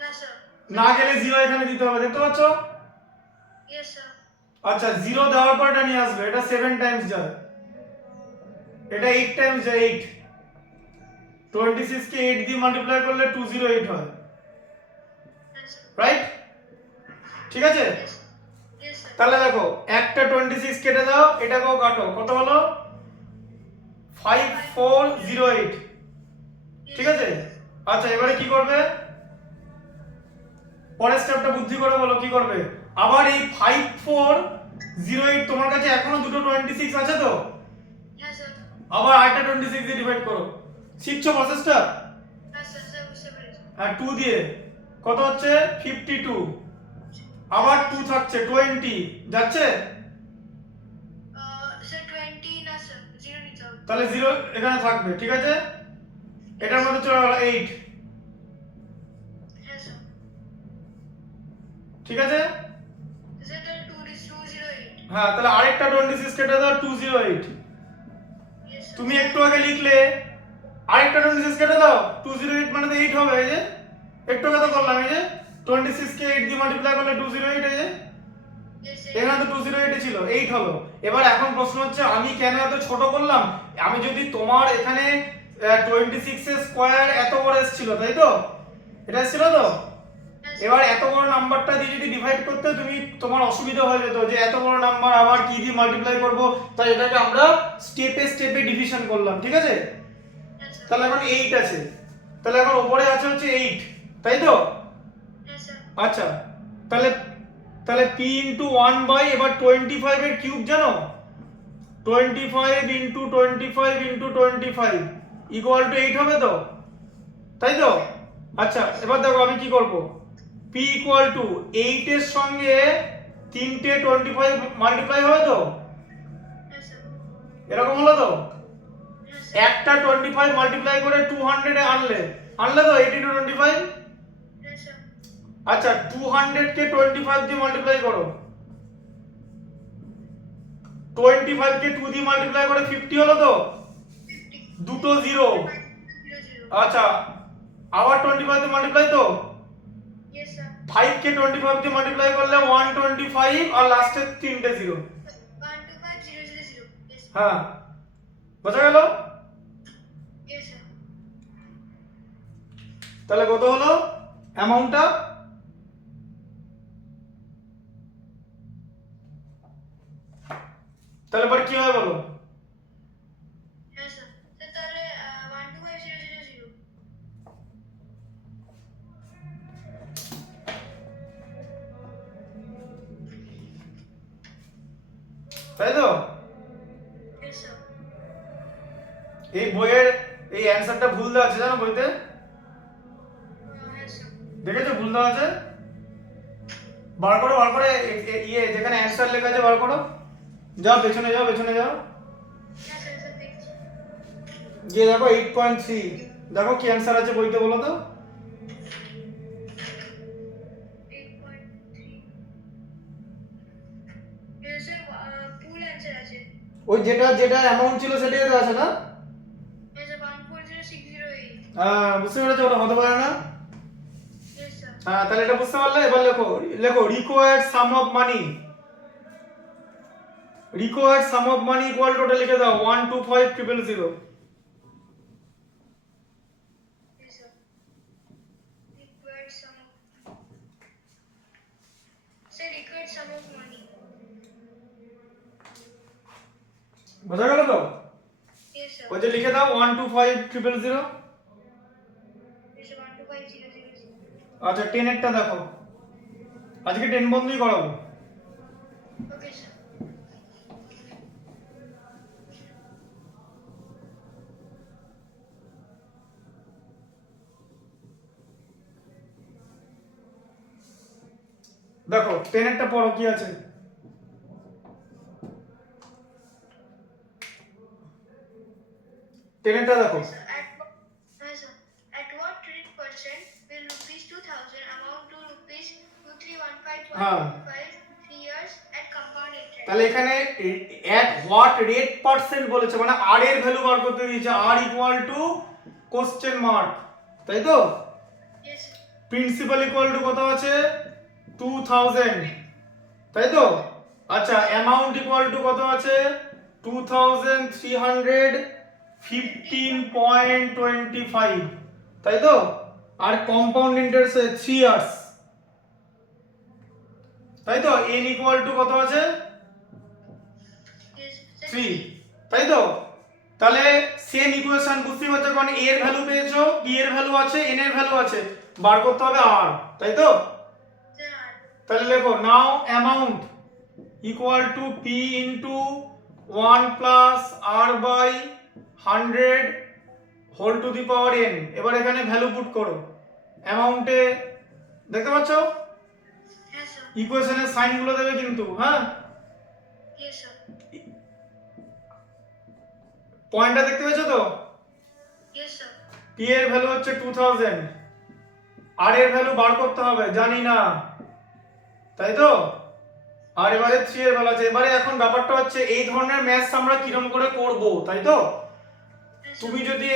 না sir. না গেলে 0 এখানে দিতে হবে, দেখতে পাচ্ছ? Yes sir. আচ্ছা 0 দেওয়ার পর এটা নিয়ে আসবে, এটা 7 টাইমস যায়, এটা 8 টাইমস যায় 8, 26 কে 8 দিয়ে মাল্টিপ্লাই করলে 208 হয়, Yes sir. রাইট? ঠিক আছে? Yes. Yes sir. তাহলে দেখো একটা 26 কেটে দাও, এটাকেও কাটো, কত হলো 5408, ঠিক আছে? আচ্ছা এবারে কি করবে, পরের স্টেপটা বুদ্ধি করে বলো কি করবে। আবার এই 5408 তোমার কাছে এখনো দুটো 26 আছে তো, হ্যাঁ স্যার। আবার আরেকটা 26 দিয়ে ডিভাইড করো। শিখছো প্রসেসটা? হ্যাঁ স্যার, স্যার বুঝতে পেরেছি। আর 2 দিয়ে কত হচ্ছে 52, আবার 2 থাকছে 20 যাচ্ছে, স্যার 20 না স্যার, 0 নিতে হবে। তাহলে 0 এখানে থাকবে, ঠিক আছে? এটার মধ্যে চলে গেল 8, হ্যাঁ স্যার। ঠিক আছে? স্যার তাহলে 208। হ্যাঁ তাহলে আরেকটা 26 কেটে দাও 208। Yes sir. তুমি একটু আগে লিখলে আরেকটা 26 কেটে দাও 208 মানে তো 8 হবে, এই যে একটু আগে তো করলাম, এই যে 26 কে 8 দিয়ে মাল্টিপ্লাই করলে 208, এই যে ইয়েস স্যার। এখানে তো 208 ছিল, 8 হলো। এবার এখন প্রশ্ন হচ্ছে আমি কেন এত ছোট করলাম, আমি যদি তোমার এখানে 26 এর স্কয়ার এত বড় এসেছিল, তাই তো, এটা এসেছিল তো, এবার এত বড় নাম্বারটা দিয়ে যদি ডিভাইড করতে তুমি তোমার অসুবিধা হয়ে যেত যে এত বড় নাম্বার আবার কি দিয়ে মাল্টিপ্লাই করব, তাই এটাকে আমরা স্টেপে স্টেপে ডিভিশন করলাম, ঠিক আছে? হ্যাঁ স্যার। তাহলে এখন 8 আছে, তাহলে এখন উপরে আছে হচ্ছে 8, তাই তো? হ্যাঁ স্যার। আচ্ছা তাহলে তাহলে p ইনটু 1 বাই এবার 25 এর কিউব জানো, 25 ইনটু 25 ইনটু 25 ইকুয়াল টু 8 হবে তো, তাই তো? আচ্ছা এবার দেখো আমি কি করব, p ইকুয়াল টু 8 এর সঙ্গে তিনটে 25 মাল্টিপ্লাই হবে তো, হ্যাঁ স্যার। এরকম হলো তো, হ্যাঁ স্যার। একটা 25 মাল্টিপ্লাই করে 200 এ আনলে তো 8 ইনটু 25। হ্যাঁ স্যার। আচ্ছা 200 কে 25 দিয়ে মাল্টিপ্লাই করো, 25 কে 2 দিয়ে মাল্টিপ্লাই করে 50 হলো তো, 50। দুটো জিরো। 00। আচ্ছা আবার 25 দিয়ে মাল্টিপ্লাই তো, ইয়েস স্যার। 5 কে 25 দিয়ে মাল্টিপ্লাই করলে 125 আর লাস্টে তিনটে জিরো। 125000। ইয়েস। হ্যাঁ বোঝা গেল? Yes sir. তাহলে কত হলো অ্যামাউন্টটা, তাহলে এবার কি হয় বলো, হ্যাঁ স্যার। স্যার তাহলে 125000। তাই তো? Yes sir. এই বইয়ের এই অ্যানসারটা ভুল দেওয়া আছে জানো বইতে, হ্যাঁ স্যার। দেখেছো ভুল দেওয়া আছে, বার করো ইয়ে যেখানে অ্যানসার লেখা আছে বার করো, যাও পেছনে যাও পেছনে যাও, হ্যাঁ স্যার, স্যার দেখছি। গিয়ে দেখো 8.3, দেখো কি অ্যানসার আছে বইতে বলো তো, 8.3। ইয়েস স্যার, ফুল অ্যান্সার আছে। ওই যেটা যেটা অ্যামাউন্ট ছিল সেটাই তো আছে না? Yes sir, 140608। হ্যাঁ বুঝতে পেরেছো, ওটা হতে পারে না। Yes sir. হ্যাঁ তাহলে এটা বুঝতে পারলে, এবার লেখো লেখো required some of money, required some of money equal to, ওটা লিখে দাও 125000। Yes, sir. Required sum of. Sir, required sum of money. বোঝা গেল তো? Yes, sir. ওই যে লিখে দাও 125000। Yes, sir. 125000. আচ্ছা 10 এরটা দেখো, আজকে 10 বন্ধই করাবো। Okay, sir. দেখো 10 এরটা পড়ো কি আছে, 10 এরটা দেখো। Sir, yes, sir. At what rate percent will rupees 2000 amount to rupees 2315.25 3 years at compound interest? তাহলে এখানে at what rate percent বলেছে, মানে r এর ভ্যালু বার করতে দিয়েছে, r equal to question mark, তাই তো? Yes, sir. Principal equal two কত আছে 2000, তাই তো? আচ্ছা অ্যামাউন্ট ইকুয়াল টু কত আছে 2315.25, তাই তো? আর কম্পাউন্ড ইন্টারেস্ট 3 ইয়ার্স, তাই তো n ইকুয়াল টু কত আছে Yes, sir. 3, তাই তো? তাহলে সেম ইকুয়েশন বুঝতেই পারছো, কারণ a এর ভ্যালু পেয়েছো, b এর ভ্যালু আছে, n এর ভ্যালু আছে, বার করতে হবে r, তাই তো? Sir. তাহলে লেখো now amount equal to p into 1 plus r by 100 whole to the power n। এবার এখানে ভ্যালু পুট করো অ্যামাউন্টে, দেখতে পাচ্ছ Yes, sir. ইকুয়েশনের সাইনগুলো দেবে কিন্তু, হ্যাঁ Yes, sir. পয়েন্টটা দেখতে পেয়েছো তো? Yes, sir. p এর ভ্যালু হচ্ছে 2000, r এর ভ্যালু বার করতে হবে, জানি না, তাই তো? আর এবারে 3 এর ভ্যালু আছে। এবারে এখন ব্যাপারটা হচ্ছে এই ধরনের ম্যাথস আমরা কিরকম করে করব, তাই তো? Yes, sir. তুমি যদি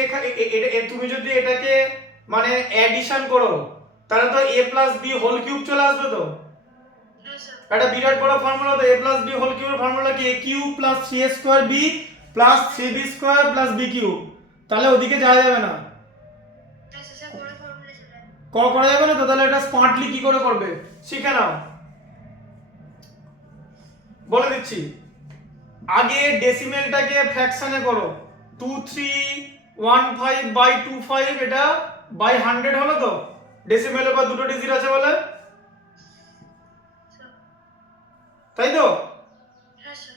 তুমি যদি এটাকে মানে অ্যাডিশন করো, তাহলে তো a plus b whole cube চলে আসবে তো। Yes, sir. একটা বিরাট বড় ফর্মুলা তো, a প্লাস b হোল কিউবের ফর্মুলা কি, a cube plus 3a square b plus 3b square plus b cube. তাহলে ওদিকে যাওয়া যাবে না, Yes, sir. বড় ফর্মুলা চলে করা যাবে না তো। তাহলে এটা স্মার্টলি কি করে করবে শিখে নাও, বলে দিচ্ছি। আগে ডেসিমেলটাকে ফ্র্যাকশনে করো, 2315 বাই 25, এটা বাই 100 হলো তো, ডেসিমেল এবার দুটো ডিজিট আছে বলে, sir. তাই তো? Yes, sir.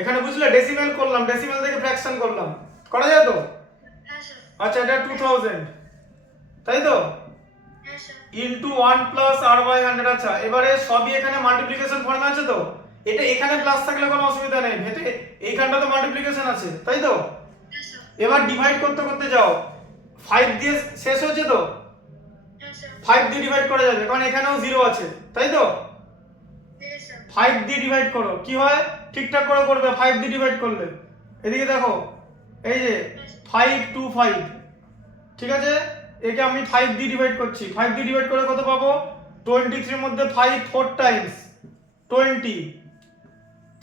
এখানে বুঝলে ডেসিমেল করলাম, ডেসিমেল থেকে ফ্র্যাকশন করলাম, করা যায় তো? Yes, sir. আচ্ছা এটা 2000, তাই তো? Yes, sir. Into 1 plus r by 100। আচ্ছা এবারে সবই এখানে মাল্টিপ্লিকেশন ফর্মে আছে তো, এটা এখানে প্লাস থাকলে কোনো অসুবিধা নেই, ভেতরে এইখানটা তো মাল্টিপ্লিকেশন আছে, তাই তো? Yes, sir. এবার ডিভাইড করতে করতে যাও, 5 দিয়ে শেষ হচ্ছে তো, Yes, sir. 5 দিয়ে ডিভাইড করা যাবে, কারণ এখানেও 0 আছে, তাই তো? Yes, sir. 5 দিয়ে ডিভাইড করো, কি হয় ঠিকঠাক করে করবে, 5 দিয়ে ডিভাইড করলে। এদিকে দেখো, এই যে 5 2 5, ঠিক আছে, একে আমি 5 দিয়ে ডিভাইড করছি, 5 দিয়ে ডিভাইড করে কত পাবো, 23 এর মধ্যে 5 4 টাইমস 20,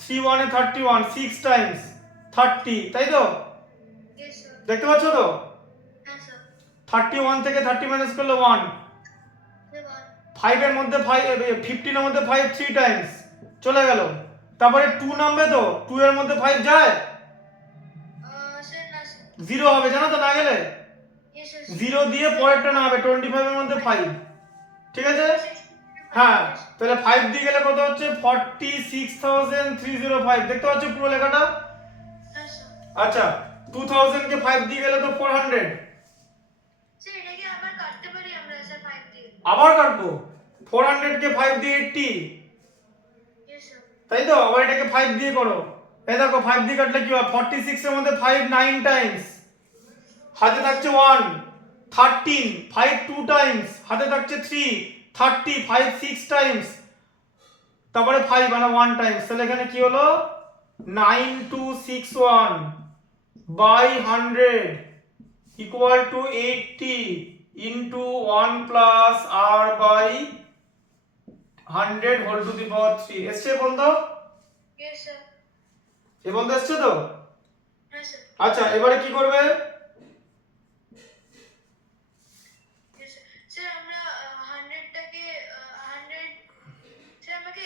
3 1 এ 31, 6 টাইমস 30, তাই তো? Yes, sir. দেখতে পাচ্ছ তো? Yes, sir. 31 থেকে 30 মাইনাস করলে 1, Sir, 5 এর মধ্যে 5, 15 এর মধ্যে 5 3 টাইমস চলে গেল। তারপরে 2 নামবে তো, 2 এর মধ্যে 5 যায়, sir, no, sir. 0 হবে, জানো তো না গেলে Yes, sir. 0 দিয়ে পরেরটা না হবে, 25 এর মধ্যে 5, ঠিক আছে? হ্যাঁ, তাহলে 5 দিয়ে গেলে কত হচ্ছে 46305, দেখতে পাচ্ছ পুরো লেখাটা? Yes, sir. আচ্ছা 2000 কে 5 দিয়ে গেলে তো 400, Sir, এটাকে আবার কাটতে পারি আমরা স্যার 5 দিয়ে। আবার কাটবো, 400 কে 5 দিয়ে 80, Yes, sir. তাই তো? আবার এটাকে 5 দিয়ে করো, এই দেখো 5 দিয়ে কাটলে কি হয়, 46 এর মধ্যে 5 9 টাইমস, হাতে থাকছে 1, 13 5 2 টাইমস, হাতে থাকছে 3 30 5 6 টাইমস, তারপরে 5 মানে 1 টাইমস। তাহলে এখানে কি হলো, 9261 by 100 equal to 80 into 1 plus r by 100 whole to the power 3। এসছে বন্ধু? Yes, sir. এ বন্ধু এসছে তো? Yes, sir. আচ্ছা এবারে কি করবে, Yes, sir. Sir, আমরা 100 টাকে 100 স্যার আমাকে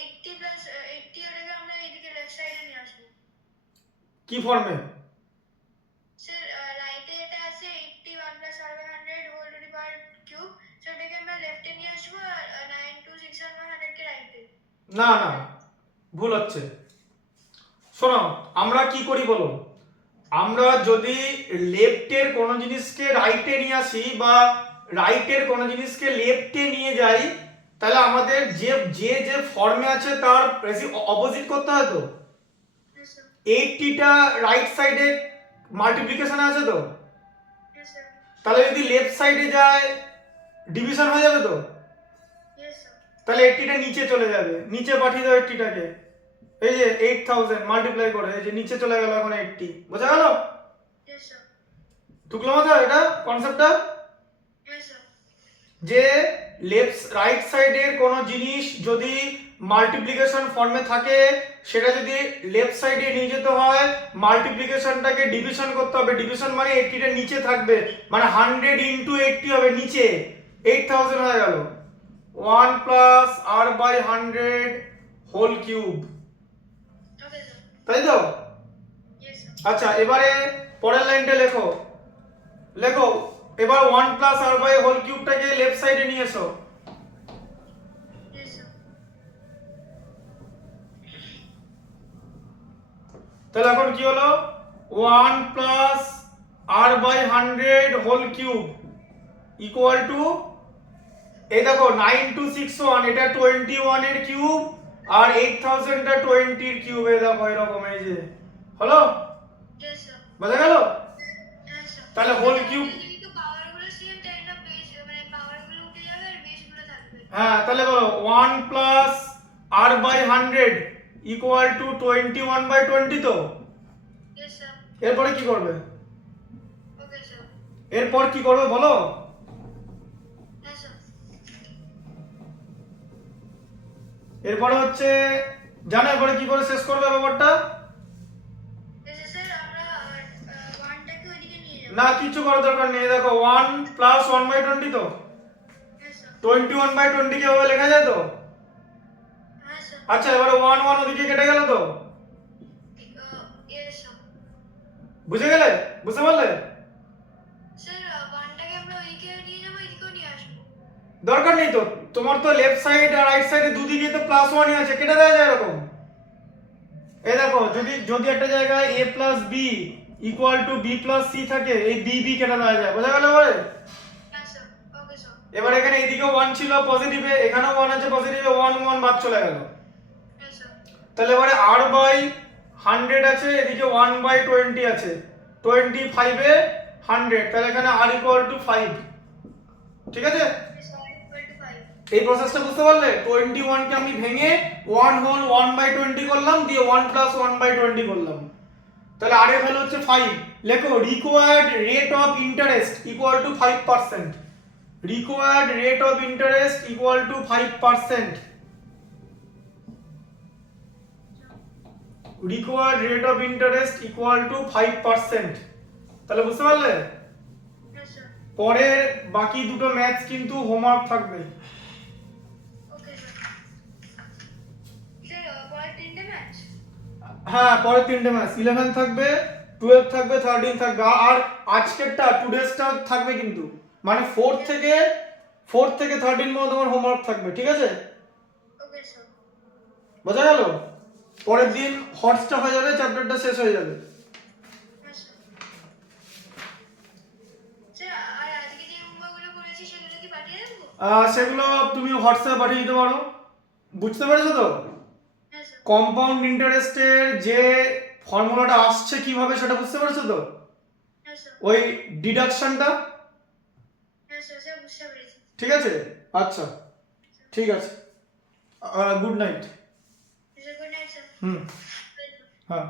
80 প্লাস 80 ওটাকে আমরা এইদিকে লেফট সাইডে নিয়ে আসবো। কি ফর্মে? স্যার রাইটে এটা আছে 81 plus r by 100 whole to the power cube, so এটাকে আমরা লেফটে নিয়ে আসবো আর 9261 কে রাইটে। না না, ভুল হচ্ছে। শোনো আমরা কি করি বলো, আমরা যদি লেফটের কোনো জিনিসকে রাইটে নিয়ে আসি বা রাইটের কোনো জিনিসকে লেফটে নিয়ে যাই, তাহলে আমাদের যে যে যে ফর্মে আছে তার অপোজিট করতে হয় তো। Yes, sir. 80টা রাইট সাইডে মাল্টিপ্লিকেশন আছে তো, Yes, sir. তাহলে যদি লেফট সাইডে যায় ডিভিশন হয়ে যাবে তো, Yes, sir. তাহলে 80টা নিচে চলে যাবে, নিচে পাঠিয়ে দাও 80টাকে, এই যে 8000 মাল্টিপ্লাই করে এই যে নিচে চলে গেল এখন 80, বোঝা গেল? Yes, sir. ঢুকলো মাথায় এটা কনসেপ্টটা, Yes, sir. যে লেফট রাইট সাইডের কোনো জিনিস যদি মাল্টিপ্লিকেশন ফর্মে থাকে, সেটা যদি লেফট সাইডে নিয়ে যেতে হয় মাল্টিপ্লিকেশনটাকে ডিভিশন করতে হবে, ডিভিশন মানে 80টা নিচে থাকবে, মানে 100 ইনটু 80 হবে, নিচে 8000 হয়ে গেল, 1 plus r by 100 whole cube, Okay, sir. তাই তো? Yes, sir. আচ্ছা এবারে পরের লাইনটা লেখো, লেখো এবার 1 প্লাস r বাই হোল কিউবটাকে লেফট সাইডে নিয়ে এসো। Yes, sir. তাহলে এখন কি হলো 1 plus r by 100 whole cube equal to, এই দেখো 9261 এটা 21 এর কিউব আর 8000 টা 20 এর কিউব, এই দেখো এরকম এই যে হলো, Yes, sir. বোঝা গেল? Yes, sir. তাহলে হোল কিউব, কিন্তু পাওয়ারগুলো সেম তাই না, বেস মানে পাওয়ারগুলো উঠে যাবে আর বেসগুলো থাকবে। হ্যাঁ তাহলে বলো 1 plus r by 100 equal to 21 by 20 তো? Yes, sir. এরপরে কি করবে? Okay, sir. এরপর কি করবে বলো? Yes, sir. এরপরে হচ্ছে জানো এরপরে কি করে শেষ করবে ব্যাপারটা? Yes, sir. আমরা 1টাকে ওইদিকে নিয়ে যাব। না কিছু করার দরকার নেই, দেখো 1 প্লাস 1 বাই 20 তো, Yes, sir. 21 বাই 20 কে ওভাবে লেখা যায় তো? Yes, sir. আচ্ছা এবারে 1 1 ওদিকে কেটে গেল তো, Yes, sir. বুঝে গেলে? বুঝতে পারলে? স্যার 1টাকে আমরা ওইদিকে নিয়ে যাব, এদিকেও নিয়ে আসবো। দরকার নেই তো, তোমার তো লেফট সাইড আর রাইট সাইডে দুদিকে তো প্লাস 1ই আছে, কেটে দেওয়া যায় এরকম। এই দেখো যদি যদি একটা জায়গায় a plus b equal to b plus c থাকে, এই b b কেটে দেওয়া যায়, বোঝা গেল এবারে? Yes, sir. Okay, sir. এবার এখানে এইদিকে 1 ছিল পজিটিভে, এখানেও 1 আছে পজিটিভে, 1 1 বাদ চলে গেল। Yes, sir. তাহলে এবারে r বাই 100 আছে, এদিকে 1 বাই 20 আছে, 25 এ 100, তাহলে এখানে r ইকুয়াল টু 5, ঠিক আছে? Yes, sir. Equal to 5. এই প্রসেসটা বুঝতে পারলে? 21 কে আমি ভেঙে 1 হোল 1 বাই 20 করলাম, দিয়ে 1 প্লাস 1 বাই 20 করলাম, তাহলে r এর ভ্যালু হচ্ছে 5। লেখো required rate of interest equal to 5%, required rate of interest equal to 5%, required rate of interest equal to 5%, তাহলে বুঝতে পারলে? Yes, sir. পরের বাকি দুটো ম্যাথস কিন্তু হোমওয়ার্ক থাকবে। Okay, sir. Sir, পরের 3টে ম্যাচ? হ্যাঁ পরের 3টে ম্যাথস 11 থাকবে, 12 থাকবে, 13 থাকবে, আর আজকেরটা টুডেসটা থাকবে কিন্তু, মানে 4 থেকে 13 পর্যন্ত তোমার হোমওয়ার্ক থাকবে, ঠিক আছে? Okay, sir. বোঝা গেল? পরের দিন হটসটা হয়ে যাবে, চ্যাপ্টারটা শেষ হয়ে যাবে। Yes, sir. Sir, আর আজকে যে হোমওয়ার্কগুলো করেছি সেগুলো কি পাঠিয়ে দেবো? সেগুলো তুমি হোয়াটসঅ্যাপে পাঠিয়ে দিতে পারো। বুঝতে পেরেছো তো? Yes, sir. কম্পাউন্ড ইন্টারেস্টের যে ফর্মুলাটা আসছে কিভাবে সেটা বুঝতে পেরেছো তো? Yes, sir. ওই ডিডাকশনটা, Yes, sir. Sir, বুঝতে পেরেছি। ঠিক আছে? আচ্ছা ঠিক আছে, good night. Sir, good night, sir. হুম Good night. হ্যাঁ।